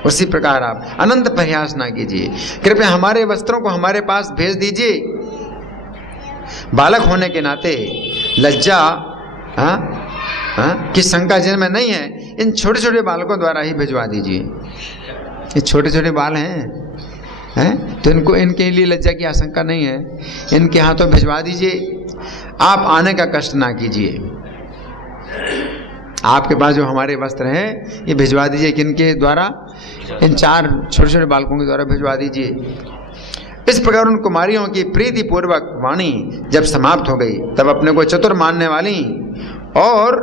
उसी प्रकार आप अनंत प्रयास ना कीजिए। कृपया हमारे वस्त्रों को हमारे पास भेज दीजिए। बालक होने के नाते लज्जा की शंका जिनमें नहीं है, इन छोटे छोटे बालकों द्वारा ही भिजवा दीजिए। ये छोटे छोटे बाल हैं तो इनको, इनके लिए लज्जा की आशंका नहीं है, इनके हाथों भिजवा दीजिए। आप आने का कष्ट ना कीजिए। आपके पास जो हमारे वस्त्र हैं ये भिजवा दीजिए। किनके द्वारा? इन 4 छोटे छोटे बालकों के द्वारा भिजवा दीजिए। इस प्रकार उन कुमारियों की प्रीति पूर्वक वाणी जब समाप्त हो गई, तब अपने को चतुर मानने वाली और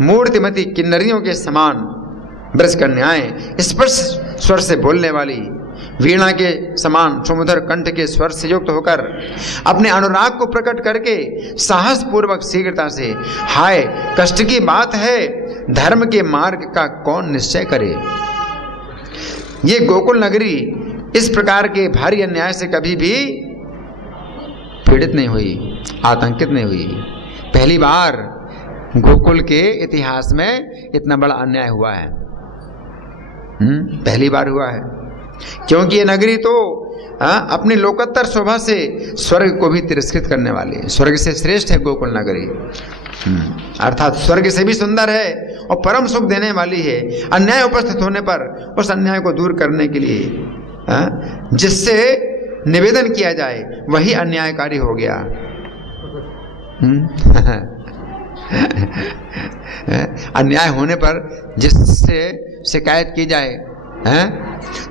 मूर्तिमती किन्नरियों के समान ब्रज कन्याएं स्पष्ट स्वर से बोलने वाली, वीणा के समान सुमधुर कंठ के स्वर से युक्त होकर अपने अनुराग को प्रकट करके साहस पूर्वक शीघ्रता से, हाय कष्ट की बात है, धर्म के मार्ग का कौन निश्चय करे। ये गोकुल नगरी इस प्रकार के भारी अन्याय से कभी भी पीड़ित नहीं हुई, आतंकित नहीं हुई। पहली बार गोकुल के इतिहास में इतना बड़ा अन्याय हुआ है। पहली बार हुआ है, क्योंकि ये नगरी तो अपनी लोकोत्तर शोभा से स्वर्ग को भी तिरस्कृत करने वाली है। स्वर्ग से श्रेष्ठ है गोकुल नगरी, अर्थात स्वर्ग से भी सुंदर है और परम सुख देने वाली है। अन्याय उपस्थित होने पर उस अन्याय को दूर करने के लिए जिससे निवेदन किया जाए वही अन्यायकारी हो गया। अन्याय होने पर जिससे शिकायत की जाए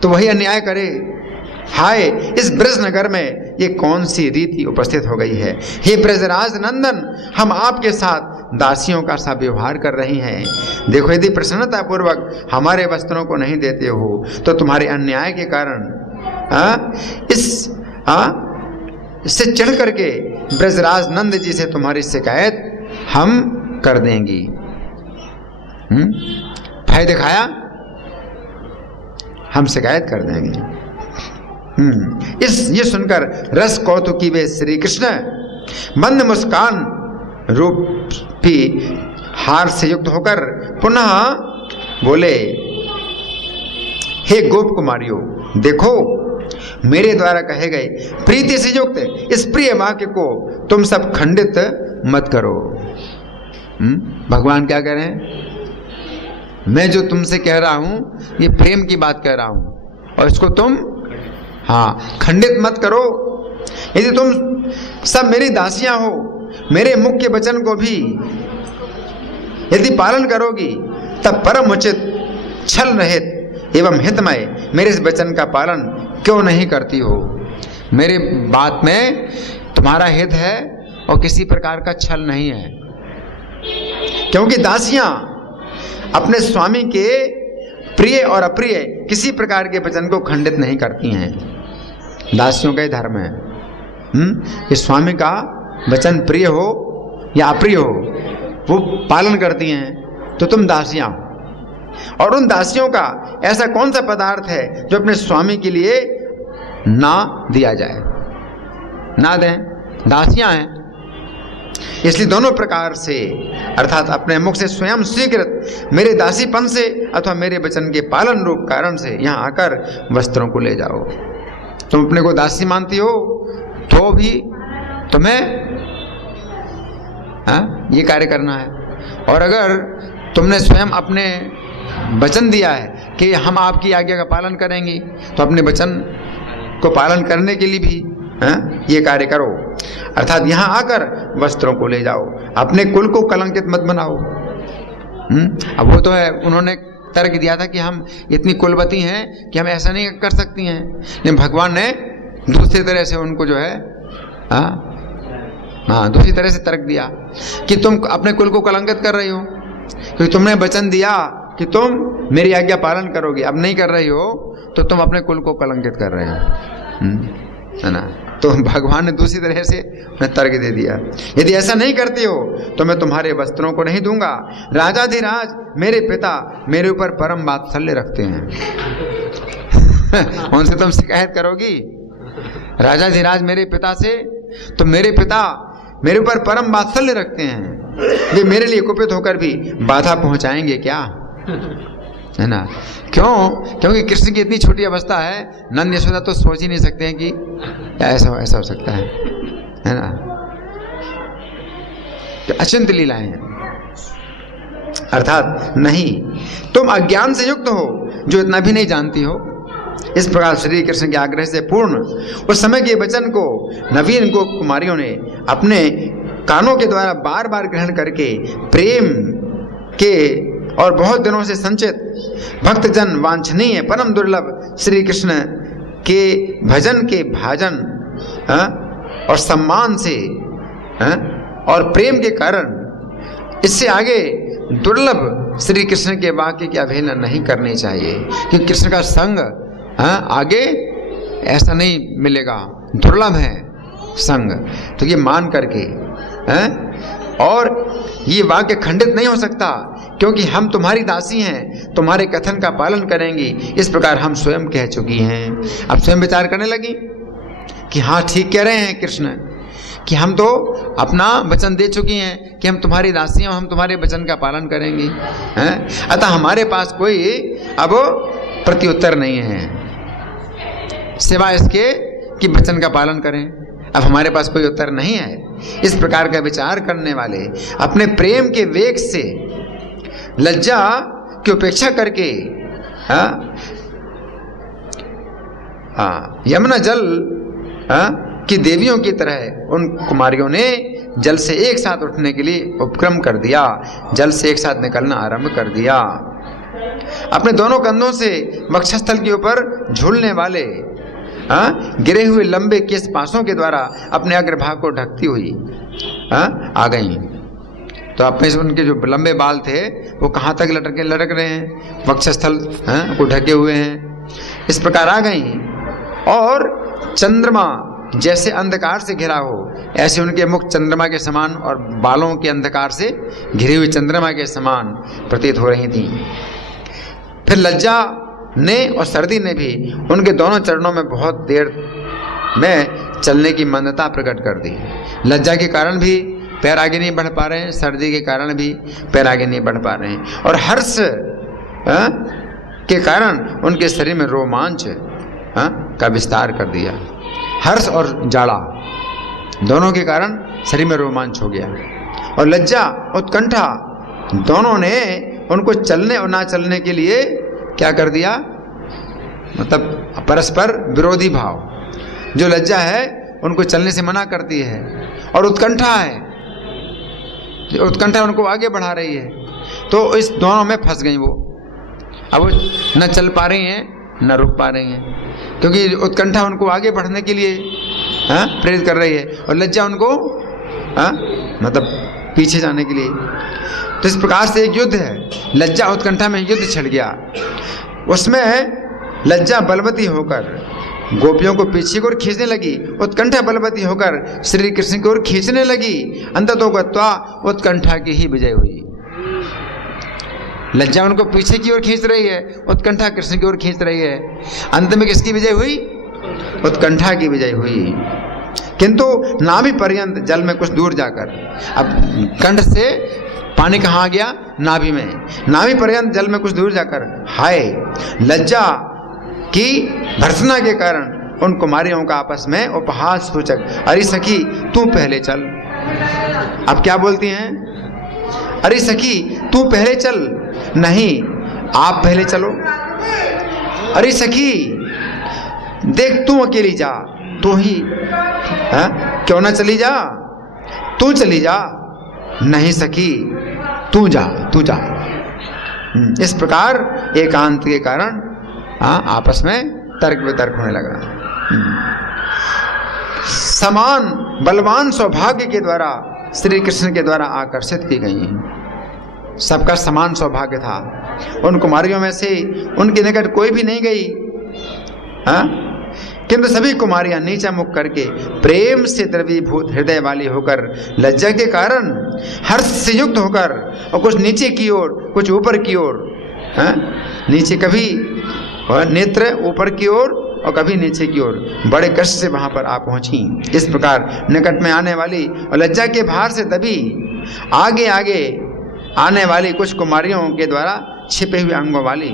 तो वही अन्याय करे। हाय, इस ब्रज नगर में ये कौन सी रीति उपस्थित हो गई है। हे ब्रजराज नंदन, हम आपके साथ दासियों का सा व्यवहार कर रही हैं। देखो, यदि प्रसन्नता पूर्वक हमारे वस्त्रों को नहीं देते हो तो तुम्हारे अन्याय के कारण इससे चढ़ करके ब्रजराज नंद जी से तुम्हारी शिकायत हम कर देंगी। भय दिखाया, हम शिकायत कर देंगे। ये सुनकर रस कौतुकी वे श्री कृष्ण मंद मुस्कान रूपी हार से युक्त होकर पुनः बोले, हे गोप कुमारियों, देखो, मेरे द्वारा कहे गए प्रीति से युक्त इस प्रिय वाक्य को तुम सब खंडित मत करो। भगवान क्या कह रहे हैं? मैं जो तुमसे कह रहा हूं ये प्रेम की बात कह रहा हूं और इसको तुम खंडित मत करो। यदि तुम सब मेरी दासियां हो, मेरे मुख्य वचन को भी यदि पालन करोगी तब परम उचित, छल रहित एवं हितमय मेरे इस वचन का पालन क्यों नहीं करती हो। मेरे बात में तुम्हारा हित है और किसी प्रकार का छल नहीं है, क्योंकि दासियां अपने स्वामी के प्रिय और अप्रिय किसी प्रकार के वचन को खंडित नहीं करती हैं। दासियों का धर्म है कि स्वामी का वचन प्रिय हो या अप्रिय हो वो पालन करती हैं। तो तुम दासियां हो, और उन दासियों का ऐसा कौन सा पदार्थ है जो अपने स्वामी के लिए ना दिया जाए, ना दें? दासियां हैं। इसलिए दोनों प्रकार से, अर्थात अपने मुख से स्वयं स्वीकृत मेरे दासीपन से अथवा मेरे वचन के पालन रूप कारण से यहाँ आकर वस्त्रों को ले जाओ। तुम अपने को दासी मानती हो तो भी तुम्हें ये कार्य करना है, और अगर तुमने स्वयं अपने वचन दिया है कि हम आपकी आज्ञा का पालन करेंगी तो अपने वचन को पालन करने के लिए भी ये कार्य करो। अर्थात यहाँ आकर वस्त्रों को ले जाओ, अपने कुल को कलंकित मत बनाओ। अब वो तो है, उन्होंने तर्क दिया था कि हम इतनी कुलवती हैं कि हम ऐसा नहीं कर सकती हैं, लेकिन भगवान ने दूसरी तरह से उनको जो है दूसरी तरह से तर्क दिया कि तुम अपने कुल को कलंकित कर रही हो, क्योंकि तुमने वचन दिया कि तुम मेरी आज्ञा पालन करोगे, अब नहीं कर रही हो तो तुम अपने कुल को कलंकित कर रहे हो, है ना। तो भगवान ने दूसरी तरह से तर्क दे दिया, यदि ऐसा नहीं करती हो तो मैं तुम्हारे वस्त्रों को नहीं दूंगा। राजाधिराज मेरे पिता मेरे ऊपर परम वात्सल्य रखते हैं। उनसे तुम शिकायत करोगी? राजाधिराज मेरे पिता से, तो मेरे पिता मेरे ऊपर परम वात्सल्य रखते हैं, वे मेरे लिए कुपित होकर भी बाधा पहुंचाएंगे क्या, है ना। क्यों? क्योंकि कृष्ण की इतनी छोटी अवस्था है, नंद यशोदा तो सोच ही नहीं सकते हैं कि ऐसा हो सकता है ना। तो अचिंत्य लीलाएं हैं। अर्थात नहीं, तुम अज्ञान से युक्त हो जो इतना भी नहीं जानती हो। इस प्रकार श्री कृष्ण के आग्रह से पूर्ण उस समय के वचन को नवीन गोप कुमारियों ने अपने कानों के द्वारा बार बार ग्रहण करके प्रेम के और बहुत दिनों से संचित भक्तजन वांछनीय परम दुर्लभ श्री कृष्ण के भजन के भाजन और सम्मान से और प्रेम के कारण इससे आगे दुर्लभ श्री कृष्ण के वाक्य की अवहेलना नहीं करनी चाहिए, क्योंकि कृष्ण का संग आगे ऐसा नहीं मिलेगा, दुर्लभ है संग। तो ये मान करके और ये वाक्य खंडित नहीं हो सकता क्योंकि हम तुम्हारी दासी हैं, तुम्हारे कथन का पालन करेंगी, इस प्रकार हम स्वयं कह चुकी हैं। अब स्वयं विचार करने लगी कि हाँ ठीक कह रहे हैं कृष्ण, कि हम तो अपना वचन दे चुकी हैं कि हम तुम्हारी दासी हैं, हम तुम्हारे वचन का पालन करेंगी हैं। अतः हमारे पास कोई अब प्रत्युत्तर नहीं है सिवाय इसके कि वचन का पालन करें। अब हमारे पास कोई उत्तर नहीं है। इस प्रकार का विचार करने वाले अपने प्रेम के वेग से लज्जा की उपेक्षा करके यमुना जल कि देवियों की तरह उन कुमारियों ने जल से एक साथ उठने के लिए उपक्रम कर दिया, जल से एक साथ निकलना आरंभ कर दिया। अपने दोनों कंधों से वक्षस्थल के ऊपर झूलने वाले गिरे हुए लंबे केस पासों के द्वारा अपने अग्रभाग को ढकती हुई आ गई। तो अपने से उनके जो लंबे बाल थे वो कहाँ तक लटक रहे हैं, वक्षस्थल को ढके हुए हैं। इस प्रकार आ गई और चंद्रमा जैसे अंधकार से घिरा हो ऐसे उनके मुख चंद्रमा के समान और बालों के अंधकार से घिरी हुई चंद्रमा के समान प्रतीत हो रही थी। फिर लज्जा ने और सर्दी ने भी उनके दोनों चरणों में बहुत देर में चलने की मंदता प्रकट कर दी। लज्जा के कारण भी पैर आगे नहीं बढ़ पा रहे हैं, सर्दी के कारण भी पैर आगे नहीं बढ़ पा रहे हैं, और हर्ष के कारण उनके शरीर में रोमांच का विस्तार कर दिया। हर्ष और जाड़ा दोनों के कारण शरीर में रोमांच हो गया, और लज्जा उत्कंठा दोनों ने उनको चलने और ना चलने के लिए क्या कर दिया, मतलब परस्पर विरोधी भाव। जो लज्जा है उनको चलने से मना करती है, और उत्कंठा है, उत्कंठा उनको आगे बढ़ा रही है। तो इस दोनों में फंस गई वो। अब वो न चल पा रही हैं न रुक पा रही हैं, क्योंकि उत्कंठा उनको आगे बढ़ने के लिए प्रेरित कर रही है, और लज्जा उनको मतलब पीछे जाने के लिए। तो इस प्रकार से एक युद्ध है, लज्जा उत्कंठा में युद्ध छिड़ गया। उसमें लज्जा बलवती होकर गोपियों को पीछे की ओर खींचने लगी, उत्कंठा बलवती होकर श्री कृष्ण की ओर खींचने लगी। अंततो गत्वा उत्कंठा की ही विजय हुई। लज्जा उनको पीछे की ओर खींच रही है, उत्कंठा कृष्ण की ओर खींच रही है। अंत में किसकी विजय हुई? उत्कंठा की विजय हुई। किंतु नाभि पर्यंत जल में कुछ दूर जाकर, अब कंठ से पानी कहाँ आ गया? नाभि में। नाभि पर्यंत जल में कुछ दूर जाकर हाय लज्जा की भर्त्सना के कारण उन कुमारियों का आपस में उपहास सूचक, अरे सखी तू पहले चल। अब क्या बोलती हैं? अरे सखी तू पहले चल, नहीं आप पहले चलो। अरे सखी देख तू अकेली जा, तू ही क्यों ना चली जा, तू चली जा। नहीं सखी तू जा, तू जा। इस प्रकार एकांत के कारण आपस में तर्क वितर्क होने लगा। समान बलवान सौभाग्य के द्वारा श्री कृष्ण के द्वारा आकर्षित की गई। सबका समान सौभाग्य था। उन कुमारियों में से उनके निकट कोई भी नहीं गई, किंतु सभी कुमारियां नीचा मुख करके प्रेम से द्रवीभूत हृदय वाली होकर लज्जा के कारण हर्ष से युक्त होकर, और कुछ नीचे की ओर कुछ ऊपर की ओर, नीचे कभी नेत्र ऊपर की ओर और कभी नीचे की ओर, बड़े कष्ट से वहां पर आ पहुंची। इस प्रकार निकट में आने वाली और लज्जा के भार से दबी आगे आगे आने वाली कुछ कुमारियों के द्वारा छिपे हुए अंगों वाली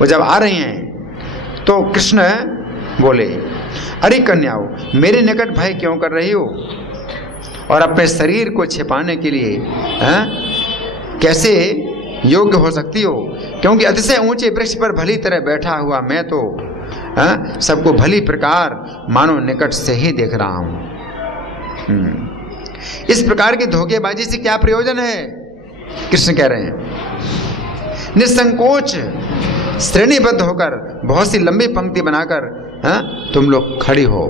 वो जब आ रही हैं तो कृष्ण बोले, अरे कन्याओं मेरे निकट भय क्यों कर रही हो, और अपने शरीर को छिपाने के लिए कैसे योग्य हो सकती हो, क्योंकि अतिशय ऊंचे वृक्ष पर भली तरह बैठा हुआ मैं तो सबको भली प्रकार मानो निकट से ही देख रहा हूं। इस प्रकार की धोखेबाजी से क्या प्रयोजन है? कृष्ण कह रहे हैं निसंकोच श्रेणीबद्ध होकर बहुत सी लंबी पंक्ति बनाकर तुम लोग खड़ी हो,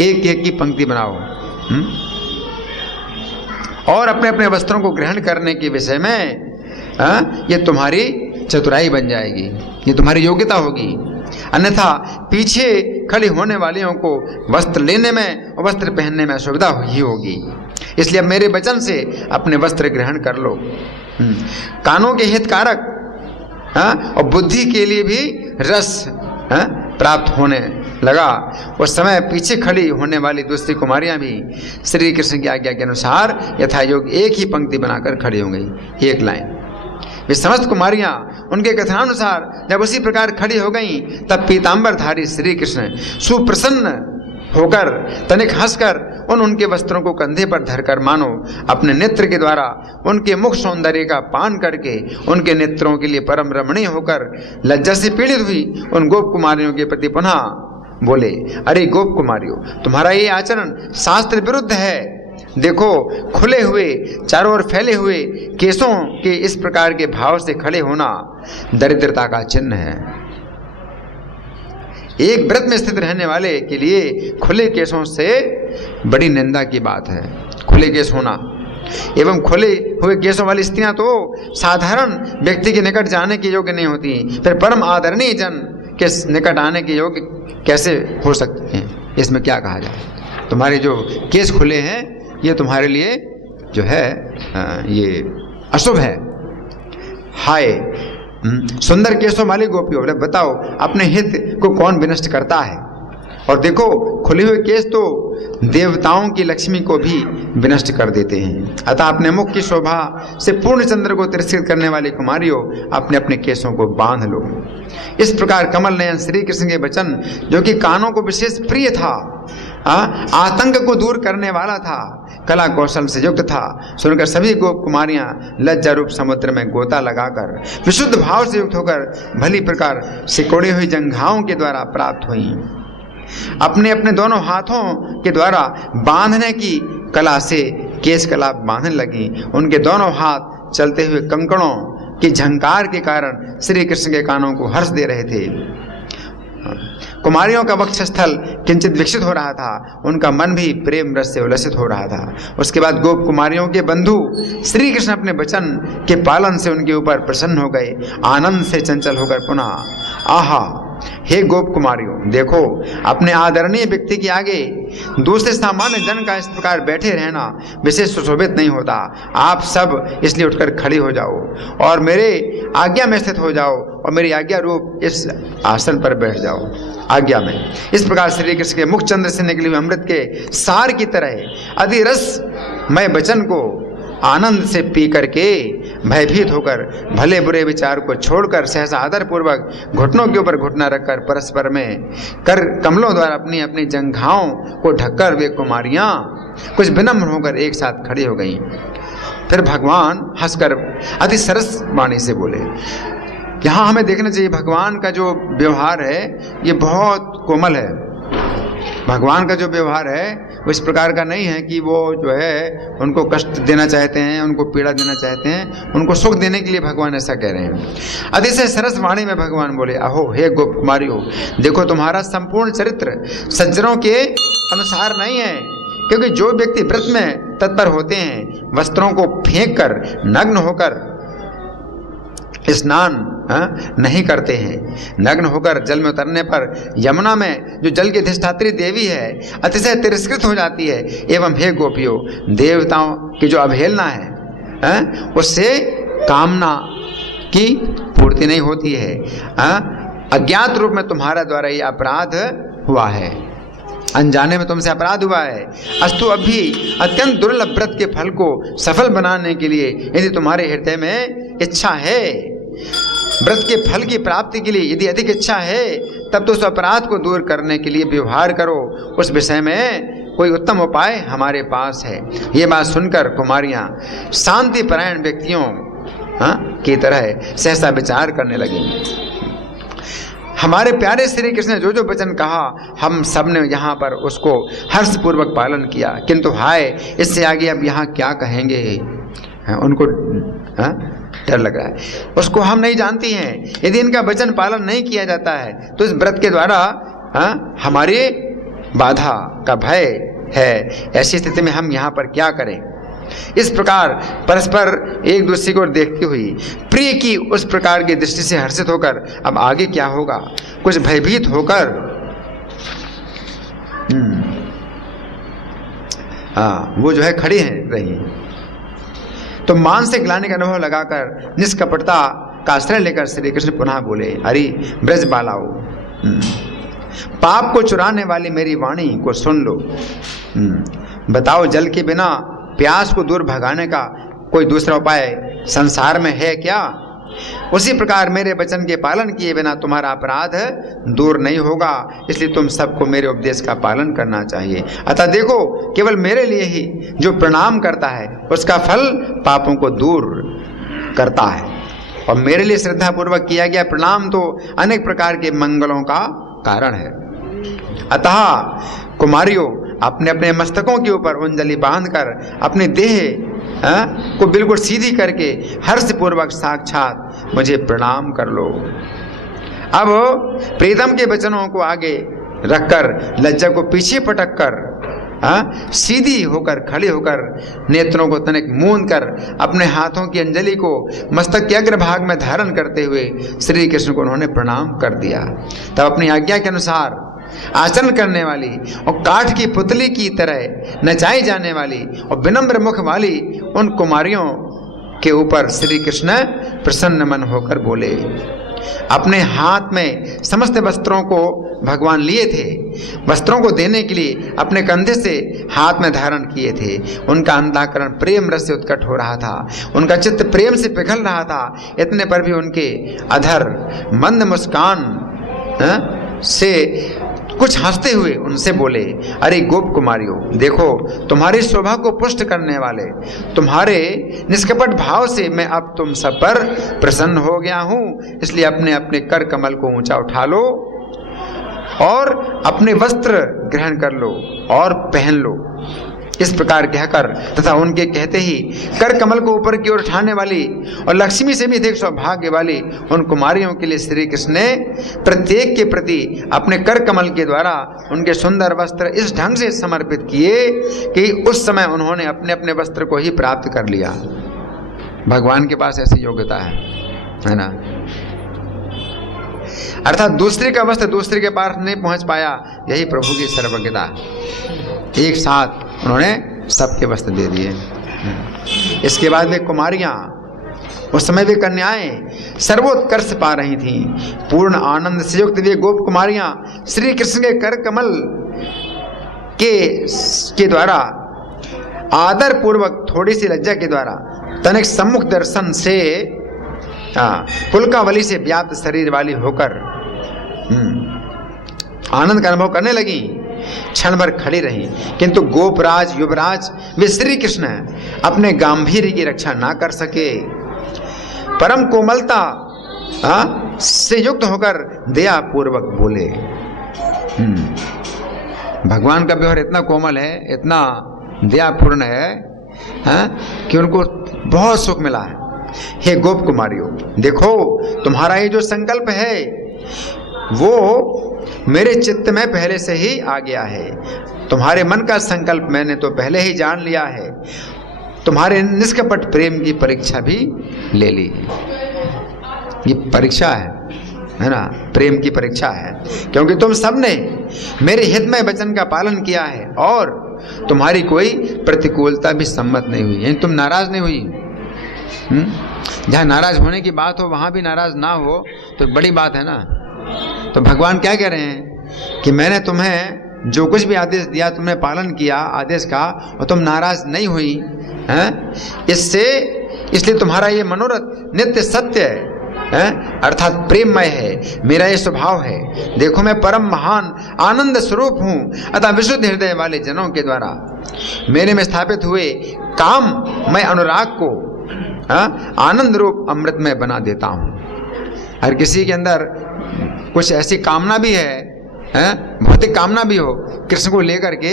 एक एक की पंक्ति बनाओ, और अपने अपने वस्त्रों को ग्रहण करने के विषय में ये तुम्हारी चतुराई बन जाएगी, ये तुम्हारी योग्यता होगी। अन्यथा पीछे खड़ी होने वालियों को वस्त्र लेने में वस्त्र पहनने में असुविधा ही होगी, इसलिए अब मेरे वचन से अपने वस्त्र ग्रहण कर लो। कानों के हितकारक और बुद्धि के लिए भी रस प्राप्त होने लगा। उस समय पीछे खड़ी होने वाली दूसरी कुमारियां भी श्री कृष्ण की आज्ञा के अनुसार यथा योग एक ही पंक्ति बनाकर खड़ी हो गई, एक लाइन। वे समस्त कुमारियां उनके कथनानुसार जब उसी प्रकार खड़ी हो गईं, तब पीतांबरधारी श्री कृष्ण सुप्रसन्न होकर तनिक हंसकर उनके वस्त्रों को कंधे पर धरकर मानो अपने नेत्र के द्वारा उनके मुख सौंदर्य का पान करके उनके नेत्रों के लिए परम रमणीय होकर लज्जा से पीड़ित हुई उन गोप कुमारियों के प्रति पुनः बोले, अरे गोप कुमारियों, तुम्हारा ये आचरण शास्त्र विरुद्ध है। देखो, खुले हुए चारों ओर फैले हुए केसों के इस प्रकार के भाव से खड़े होना दरिद्रता का चिन्ह है। एक व्रत में स्थित रहने वाले के लिए खुले केसों से बड़ी निंदा की बात है। खुले केस होना एवं खुले हुए केसों वाली स्त्रियां तो साधारण व्यक्ति के निकट जाने के योग्य नहीं होती, फिर परम आदरणीय जन के निकट आने के योग्य कैसे हो सकते हैं? इसमें क्या कहा जाए? तुम्हारे जो केस खुले हैं ये तुम्हारे लिए जो है ये अशुभ है। हाय सुंदर केसों वाली गोपियों, बताओ अपने हित को कौन विनष्ट करता है? और देखो, खुले हुए केस तो देवताओं की लक्ष्मी को भी विनष्ट कर देते हैं। अतः अपने मुख की शोभा से पूर्ण चंद्र को तिरस्कृत करने वाली कुमारियों, अपने अपने केसों को बांध लो। इस प्रकार कमल नयन श्री कृष्ण के वचन, जो कि कानों को विशेष प्रिय था, आतंक को दूर करने वाला था, कला कौशल से युक्त था, सुनकर सभी गोप कुमारियां लज्जा रूप समुद्र में गोता लगाकर विशुद्ध भाव से युक्त होकर भली प्रकार सिकोड़ी हुई जंघाओं के द्वारा प्राप्त हुई। अपने अपने दोनों हाथों के द्वारा बांधने की कला से केश कला बांधने लगी। उनके दोनों हाथ चलते हुए कंकड़ों की झंकार के कारण श्री कृष्ण के कानों को हर्ष दे रहे थे। कुमारियों का वक्षस्थल किंचित विकसित हो रहा था, उनका मन भी प्रेम रस से उल्लसित हो रहा था। उसके बाद गोप कुमारियों के बंधु श्री कृष्ण अपने वचन के पालन से उनके ऊपर प्रसन्न हो गए। आनंद से चंचल होकर पुनः, आहा, हे गोप कुमारियों, देखो, अपने आदरणीय व्यक्ति के आगे दूसरे सामान्य जन का इस प्रकार बैठे रहना विशेष सुशोभित नहीं होता। आप सब इसलिए उठकर खड़ी हो जाओ और मेरे आज्ञा में स्थित हो जाओ और मेरी आज्ञा रूप इस आसन पर बैठ जाओ। आज्ञा में इस प्रकार श्री कृष्ण के मुख चंद्र से निकले हुए अमृत के सार की तरह अति रस मैं वचन को आनंद से पी करके भयभीत होकर भले बुरे विचार को छोड़कर सहसा आदर पूर्वक घुटनों के ऊपर घुटना रखकर परस्पर में कर कमलों द्वारा अपनी अपनी जंघाओं को ढककर वे कुमारियां कुछ विनम्र होकर एक साथ खड़ी हो गईं। फिर भगवान हंसकर अति सरस वाणी से बोले। यहाँ हमें देखना चाहिए भगवान का जो व्यवहार है ये बहुत कोमल है। भगवान का जो व्यवहार है वो इस प्रकार का नहीं है कि वो जो है उनको कष्ट देना चाहते हैं, उनको पीड़ा देना चाहते हैं, उनको सुख देने के लिए भगवान ऐसा कह रहे हैं। अतिशय सरस वाणी में भगवान बोले, अहो हे गोप कुमारियों, देखो तुम्हारा संपूर्ण चरित्र सज्जनों के अनुसार नहीं है, क्योंकि जो व्यक्ति व्रत में तत्पर होते हैं वस्त्रों को फेंक कर नग्न होकर स्नान नहीं करते हैं, नग्न होकर जल में उतरने पर यमुना में जो जल की अधिष्ठात्री देवी है अतिशय तिरस्कृत हो जाती है। एवं हे गोपियों, देवताओं की जो अवहेलना है उससे कामना की पूर्ति नहीं होती है। अज्ञात रूप में तुम्हारा द्वारा ये अपराध हुआ है, अनजाने में तुमसे अपराध हुआ है। अस्तु अब भी अत्यंत दुर्लभ व्रत के फल को सफल बनाने के लिए यदि तुम्हारे हृदय में इच्छा है, व्रत के फल की प्राप्ति के लिए यदि अधिक इच्छा है, तब तो उस अपराध को दूर करने के लिए व्यवहार करो। उस विषय में कोई उत्तम उपाय हमारे पास है। ये बात सुनकर कुमारियां शांति परायण व्यक्तियों की तरह सहसा विचार करने लगी। हमारे प्यारे श्री कृष्ण ने जो जो वचन कहा हम सब ने यहाँ पर उसको हर्षपूर्वक पालन किया, किंतु हाय इससे आगे अब यहाँ क्या कहेंगे, उनको डर लग रहा है। उसको हम नहीं जानती हैं, यदि इनका वचन पालन नहीं किया जाता है तो इस व्रत के द्वारा हमारी बाधा का भय है। ऐसी स्थिति में हम यहाँ पर क्या करें। इस प्रकार परस्पर एक दूसरे को देखती हुई प्रिय की उस प्रकार की दृष्टि से हर्षित होकर अब आगे क्या होगा कुछ भयभीत होकर हाँ, वो जो है खड़ी हैं रही। तो मानसिक ग्लानि का अनुभव लगाकर निष्कपटता का आश्रय लेकर श्री कृष्ण पुनः बोले, अरे ब्रज बालाओ, पाप को चुराने वाली मेरी वाणी को सुन लो। बताओ, जल के बिना प्यास को दूर भगाने का कोई दूसरा उपाय संसार में है क्या? उसी प्रकार मेरे वचन के पालन किए बिना तुम्हारा अपराध दूर नहीं होगा, इसलिए तुम सबको मेरे उपदेश का पालन करना चाहिए। अतः देखो, केवल मेरे लिए ही जो प्रणाम करता है उसका फल पापों को दूर करता है, और मेरे लिए श्रद्धा पूर्वक किया गया प्रणाम तो अनेक प्रकार के मंगलों का कारण है। अतः कुमारियों, अपने अपने मस्तकों के ऊपर अंजलि बांधकर अपनी देह को बिल्कुल सीधी करके हर्ष पूर्वक साक्षात मुझे प्रणाम कर लो। अब प्रीतम के वचनों को आगे रखकर लज्जा को पीछे पटक कर सीधी होकर खड़ी होकर नेत्रों को तनिक मूंद कर अपने हाथों की अंजलि को मस्तक के अग्रभाग में धारण करते हुए श्री कृष्ण को उन्होंने प्रणाम कर दिया। तब अपनी आज्ञा के अनुसार आचरण करने वाली और काठ की पुतली की तरह नचाई जाने वाली और विनम्र मुख वाली उन कुमारियों के ऊपर श्री कृष्ण प्रसन्न मन होकर बोले। अपने हाथ में समस्त वस्त्रों को भगवान लिए थे, वस्त्रों को देने के लिए अपने कंधे से हाथ में धारण किए थे। उनका अंतःकरण प्रेम रस से उत्कट हो रहा था, उनका चित्त प्रेम से पिघल रहा था। इतने पर भी उनके अधर मंद मुस्कान से कुछ हंसते हुए उनसे बोले, अरे गोप कुमारियों, देखो, तुम्हारी शोभा को पुष्ट करने वाले तुम्हारे निष्कपट भाव से मैं अब तुम सब पर प्रसन्न हो गया हूँ। इसलिए अपने अपने कर कमल को ऊंचा उठा लो और अपने वस्त्र ग्रहण कर लो और पहन लो। इस प्रकार कहकर तथा उनके कहते ही कर कमल को ऊपर की ओर उठाने वाली और लक्ष्मी से भी अधिक सौभाग्य वाली उन कुमारियों के लिए श्री कृष्ण ने प्रत्येक के प्रति अपने कर कमल के द्वारा उनके सुंदर वस्त्र इस ढंग से समर्पित किए कि उस समय उन्होंने अपने अपने वस्त्र को ही प्राप्त कर लिया। भगवान के पास ऐसी योग्यता है ना। अर्थात दूसरे का वस्त्र दूसरे के पास नहीं पहुंच पाया, यही प्रभु की सर्वज्ञता। एक साथ उन्होंने सबके वस्त्र दे दिए। इसके बाद वे कुमारियां, उस समय वे कन्याएं सर्वोत्कर्ष पा रही थीं। पूर्ण आनंद से युक्त वे गोप कुमारियां श्री कृष्ण के कर कमल के द्वारा आदर पूर्वक थोड़ी सी लज्जा के द्वारा तनिक सम्मुख दर्शन से पुलकावली से व्याप्त शरीर वाली होकर आनंद का अनुभव करने लगी। क्षण भर खड़ी रही, किंतु गोपराज युवराज वे श्री कृष्ण अपने गांभीर्य की रक्षा ना कर सके। परम कोमलता से युक्त होकर दया पूर्वक बोले। भगवान का व्यवहार इतना कोमल है, इतना दयापूर्ण है कि उनको बहुत सुख मिला है। हे गोप कुमारियों, देखो, तुम्हारा ये जो संकल्प है वो मेरे चित्त में पहले से ही आ गया है। तुम्हारे मन का संकल्प मैंने तो पहले ही जान लिया है। तुम्हारे निष्कपट प्रेम की परीक्षा भी ले ली। ये परीक्षा है ना, प्रेम की परीक्षा है, क्योंकि तुम सबने मेरे हित में वचन का पालन किया है और तुम्हारी कोई प्रतिकूलता भी सम्मत नहीं हुई, यानी तुम नाराज नहीं हुई। जहाँ नाराज होने की बात हो वहाँ भी नाराज ना हो तो बड़ी बात है ना। तो भगवान क्या कह रहे हैं कि मैंने तुम्हें जो कुछ भी आदेश दिया तुमने पालन किया आदेश का, और तुम नाराज नहीं हुई हैं। इसलिए तुम्हारा ये मनोरथ नित्य सत्य है, अर्थात प्रेममय है। मेरा ये स्वभाव है। देखो, मैं परम महान आनंद स्वरूप हूँ, अतः विशुद्ध हृदय वाले जनों के द्वारा मेरे में स्थापित हुए काम मैं अनुराग को आनंद रूप अमृत में बना देता हूँ। हर किसी के अंदर कुछ ऐसी कामना भी है, भौतिक कामना भी हो कृष्ण को लेकर के,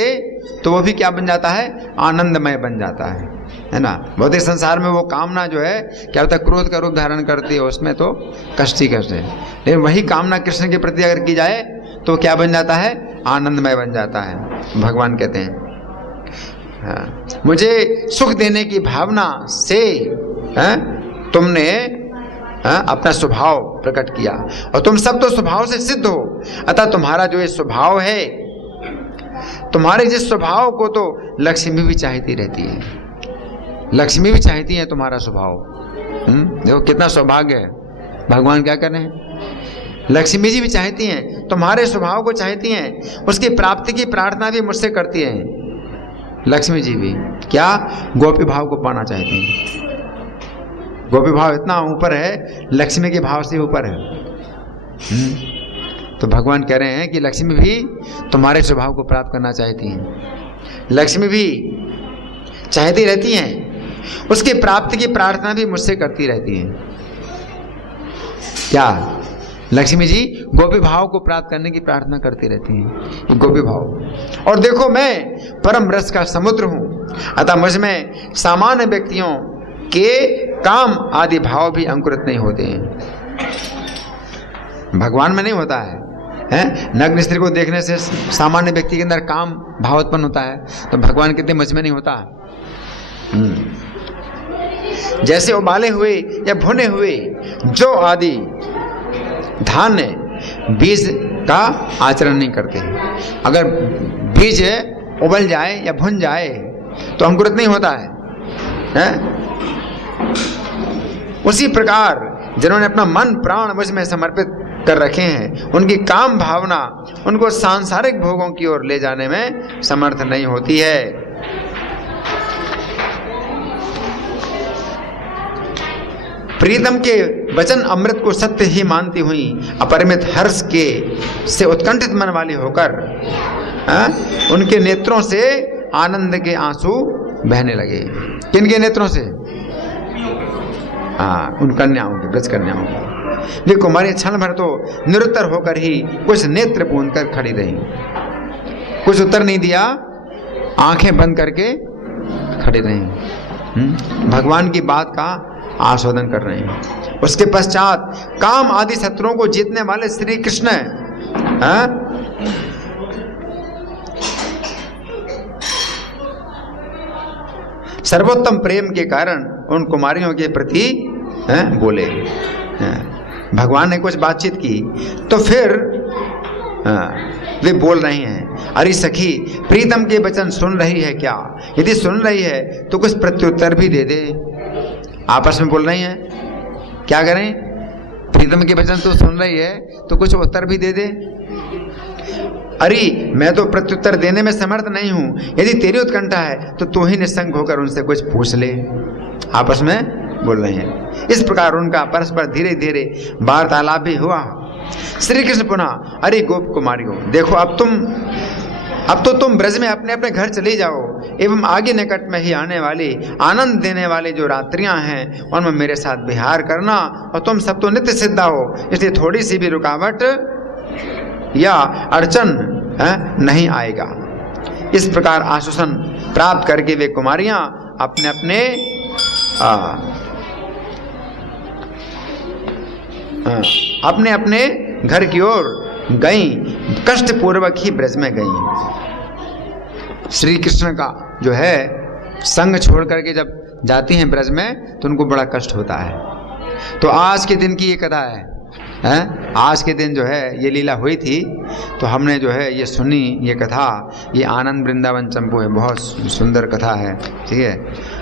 तो वो भी क्या बन जाता है, आनंदमय बन जाता है ना। भौतिक संसार में वो कामना जो है क्या होता है, क्रोध का रूप धारण करती है, उसमें तो कष्ट ही कष्ट है। लेकिन वही कामना कृष्ण के प्रति अगर की जाए तो क्या बन जाता है, आनंदमय बन जाता है। भगवान कहते हैं मुझे सुख देने की भावना से तुमने अपना स्वभाव प्रकट किया, और तुम सब तो स्वभाव से सिद्ध हो। अतः तुम्हारा जो ये स्वभाव है तुम्हारे जिस स्वभाव को तो लक्ष्मी भी चाहती रहती है, लक्ष्मी भी चाहती है तुम्हारा स्वभाव। देखो कितना सौभाग्य है, भगवान क्या कर रहे हैं, लक्ष्मी जी भी चाहती हैं, तुम्हारे स्वभाव को चाहती हैं, उसकी प्राप्ति की प्रार्थना भी मुझसे करती हैं। लक्ष्मी जी भी क्या, गोपी भाव को पाना चाहती हैं। गोपी भाव इतना ऊपर है, लक्ष्मी के भाव से ऊपर है। तो भगवान कह रहे हैं कि लक्ष्मी भी तुम्हारे स्वभाव को प्राप्त करना चाहती हैं, लक्ष्मी भी चाहती रहती हैं, उसकी प्राप्ति की प्रार्थना भी मुझसे करती रहती हैं। क्या, लक्ष्मी जी गोपी भाव को प्राप्त करने की प्रार्थना करती रहती हैं, गोपी भाव। और देखो मैं परम रस का समुद्र हूं, अतः मुझ में सामान्य व्यक्तियों के काम आदि भाव भी अंकुरित नहीं होते हैं। भगवान में नहीं होता है, नग्न स्त्री को देखने से सामान्य व्यक्ति के अंदर काम भाव उत्पन्न होता है, तो भगवान कहते मुझ में नहीं होता। जैसे उबाले हुए या भुने हुए जो आदि धान्य बीज का आचरण नहीं करते हैं, अगर बीज उबल जाए या भुन जाए तो अंकुरित नहीं होता है? उसी प्रकार जिन्होंने अपना मन प्राण मुझ में समर्पित कर रखे हैं, उनकी काम भावना उनको सांसारिक भोगों की ओर ले जाने में समर्थ नहीं होती है। प्रीतम के वचन अमृत को सत्य ही मानती हुई अपरिमित हर्ष के से उत्कंठित मन वाली होकर उनके नेत्रों से आनंद के आंसू बहने लगे। किनके नेत्रों से? उन कन्याओं के, ब्रज कन्याओं के। वे कुमारी क्षण भर तो निरुत्तर होकर ही कुछ नेत्र पूंद कर खड़ी रही, कुछ उत्तर नहीं दिया, आंखें बंद करके खड़ी रही, भगवान की बात का आस्वादन कर रहे हैं। उसके पश्चात काम आदि शत्रुओं को जीतने वाले श्री कृष्ण सर्वोत्तम प्रेम के कारण उन कुमारियों के प्रति बोले। भगवान ने कुछ बातचीत की तो फिर वे बोल रहे हैं, अरे सखी प्रीतम के वचन सुन रही है क्या? यदि सुन रही है तो कुछ प्रत्युत्तर भी दे दे। आपस में बोल रही हैं, क्या करें? प्रीतम के वचन तो सुन रही है तो कुछ उत्तर भी दे दे। अरे मैं तो प्रत्युत्तर देने में समर्थ नहीं हूं, यदि तेरी उत्कंठा है तो तू ही निसंग होकर उनसे कुछ पूछ ले। आपस में बोल रहे हैं। इस प्रकार उनका परस्पर धीरे धीरे वार्तालाप भी हुआ। श्री कृष्ण पुनः, अरे गोप कुमारियों देखो, अब तो तुम ब्रज में अपने अपने घर चली जाओ एवं आगे निकट में ही आने वाली आनंद देने वाली जो रात्रियां हैं उनमें मेरे साथ विहार करना, और तुम सब तो नित्य सिद्धा हो, इसलिए थोड़ी सी भी रुकावट या अड़चन नहीं आएगा। इस प्रकार आश्वासन प्राप्त करके वे कुमारियां अपने अपने घर की ओर गईं, कष्ट पूर्वक ही ब्रज में गईं। श्री कृष्ण का जो है संग छोड़ करके जब जाती हैं ब्रज में तो उनको बड़ा कष्ट होता है। तो आज के दिन की ये कथा है, आज के दिन जो है ये लीला हुई थी, तो हमने जो है ये सुनी, ये कथा, ये आनंद वृंदावन चंपू है, बहुत सुंदर कथा है। ठीक है,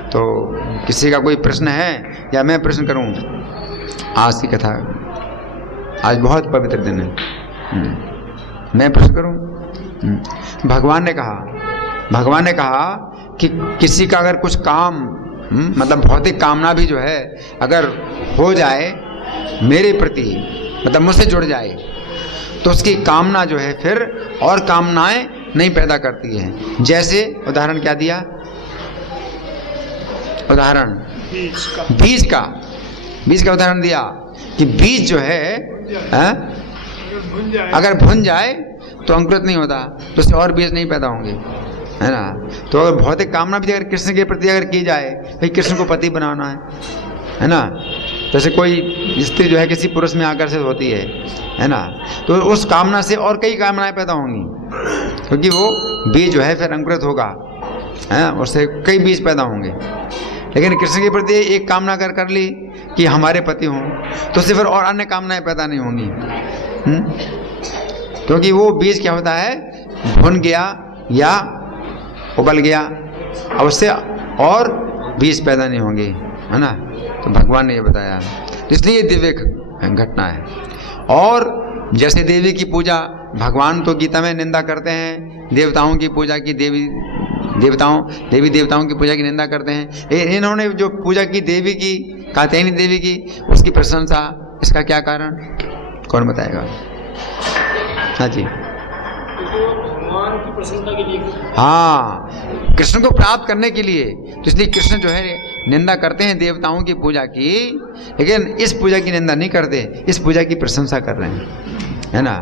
तो किसी का कोई प्रश्न है या मैं प्रश्न करूं? आज की कथा, आज बहुत पवित्र दिन है, मैं प्रश्न करूं? भगवान ने कहा कि किसी का अगर कुछ काम मतलब भौतिक कामना भी जो है अगर हो जाए मेरे प्रति, मतलब मुझसे जुड़ जाए, तो उसकी कामना जो है फिर और कामनाएं नहीं पैदा करती है। जैसे उदाहरण क्या दिया? उदाहरण बीज का उदाहरण दिया कि बीज जो है अगर भुन जाए तो अंकुरित नहीं होता, तो उससे और बीज नहीं पैदा होंगे, है ना। तो अगर भौतिक कामना भी अगर कृष्ण के प्रति अगर की जाए, भाई कृष्ण को पति बनाना है ना, जैसे कोई स्त्री जो है किसी पुरुष में आकर्षित होती है ना, तो उस कामना से और कई कामनाएं पैदा होंगी, क्योंकि वो बीज जो है फिर अंकुरित होगा, है, उससे कई बीज पैदा होंगे। लेकिन कृष्ण के प्रति एक कामना कर ली कि हमारे पति हों, तो उससे फिर और अन्य कामनाएं पैदा नहीं होंगी, क्योंकि वो बीज क्या होता है, भुन गया या उबल गया, अब उससे और बीज पैदा नहीं होंगे, है ना। तो भगवान ने ये बताया, इसलिए दिव्य घटना है। और जैसे देवी की पूजा, भगवान तो गीता में निंदा करते हैं, देवताओं की पूजा की, देवी देवताओं की पूजा की निंदा करते हैं। इन्होंने जो पूजा की देवी की, कात्यायनी देवी की, उसकी प्रशंसा, इसका क्या कारण, कौन बताएगा? हाँ जी। भगवान की प्रसन्नता के लिए, हाँ, कृष्ण को प्राप्त करने के लिए। तो इसलिए कृष्ण जो है निंदा करते हैं देवताओं की पूजा की, लेकिन इस पूजा की निंदा नहीं करते, इस पूजा की प्रशंसा कर रहे हैं, है ना।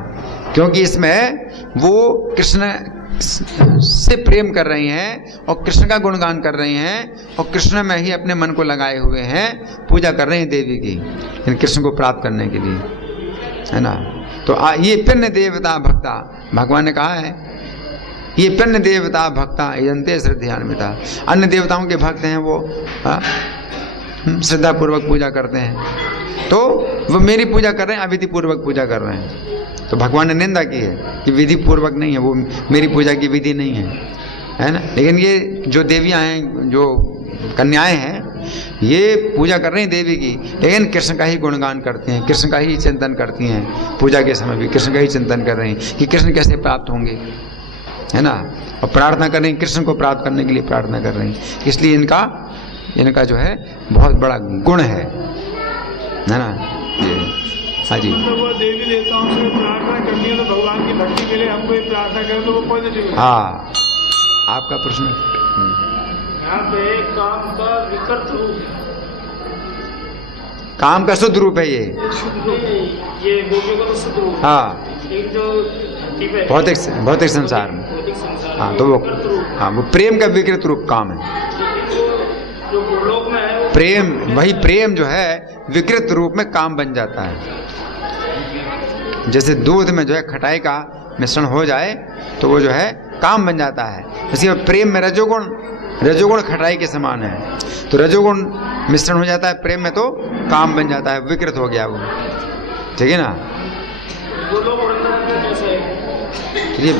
क्योंकि इसमें वो कृष्ण से प्रेम कर रही हैं और कृष्ण का गुणगान कर रही हैं और कृष्ण में ही अपने मन को लगाए हुए हैं, पूजा कर रहे हैं देवी की, लेकिन कृष्ण को प्राप्त करने के लिए, है ना। तो ये पिन्न देवता भक्ता, भगवान ने कहा है, ये पिन्न देवता भक्ता यजन्ते श्रद्धान्विता। अन्य देवताओं के भक्त हैं वो श्रद्धापूर्वक पूजा करते हैं, तो वो मेरी पूजा कर रहे हैं, अविधि पूर्वक पूजा कर रहे हैं। तो भगवान ने निंदा की है कि विधि पूर्वक नहीं है, वो मेरी पूजा की विधि नहीं है ना। लेकिन ये जो देवियाँ हैं, जो कन्याएं हैं, ये पूजा कर रही हैं देवी की, लेकिन कृष्ण का ही गुणगान करती हैं, कृष्ण का ही चिंतन करती हैं। पूजा के समय भी कृष्ण का ही चिंतन कर रही हैं कि कृष्ण कैसे प्राप्त होंगे, है ना। और प्रार्थना कर रही हैं, कृष्ण को प्राप्त करने के लिए प्रार्थना कर रही हैं। इसलिए इनका जो है बहुत बड़ा गुण है ना। ये हाँ जी। तो वो देवी देवताओं से प्रार्थना करती है, तो भगवान की भक्ति के लिए हमको प्रार्थना करें तो वो पॉजिटिव। हाँ, आपका प्रश्न। यहाँ पे काम का विकृत रूप, काम का शुद्ध रूप है ये गोपियों का तो शुद्ध रूप। हाँ, एक जो भौतिक संसार में, हाँ, तो वो, हाँ, वो प्रेम का विकृत रूप काम है। जो गोलोक में है प्रेम, वही प्रेम जो है विकृत रूप में काम बन जाता है। जैसे दूध में जो है खटाई का मिश्रण हो जाए तो वो जो है काम बन जाता है, इसी प्रेम में रजोगुण खटाई के समान है। तो रजोगुण मिश्रण हो जाता है प्रेम में, तो काम बन जाता है, विकृत हो गया वो, ठीक है ना। ये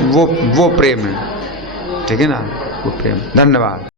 वो प्रेम है, ठीक है ना, वो प्रेम। धन्यवाद।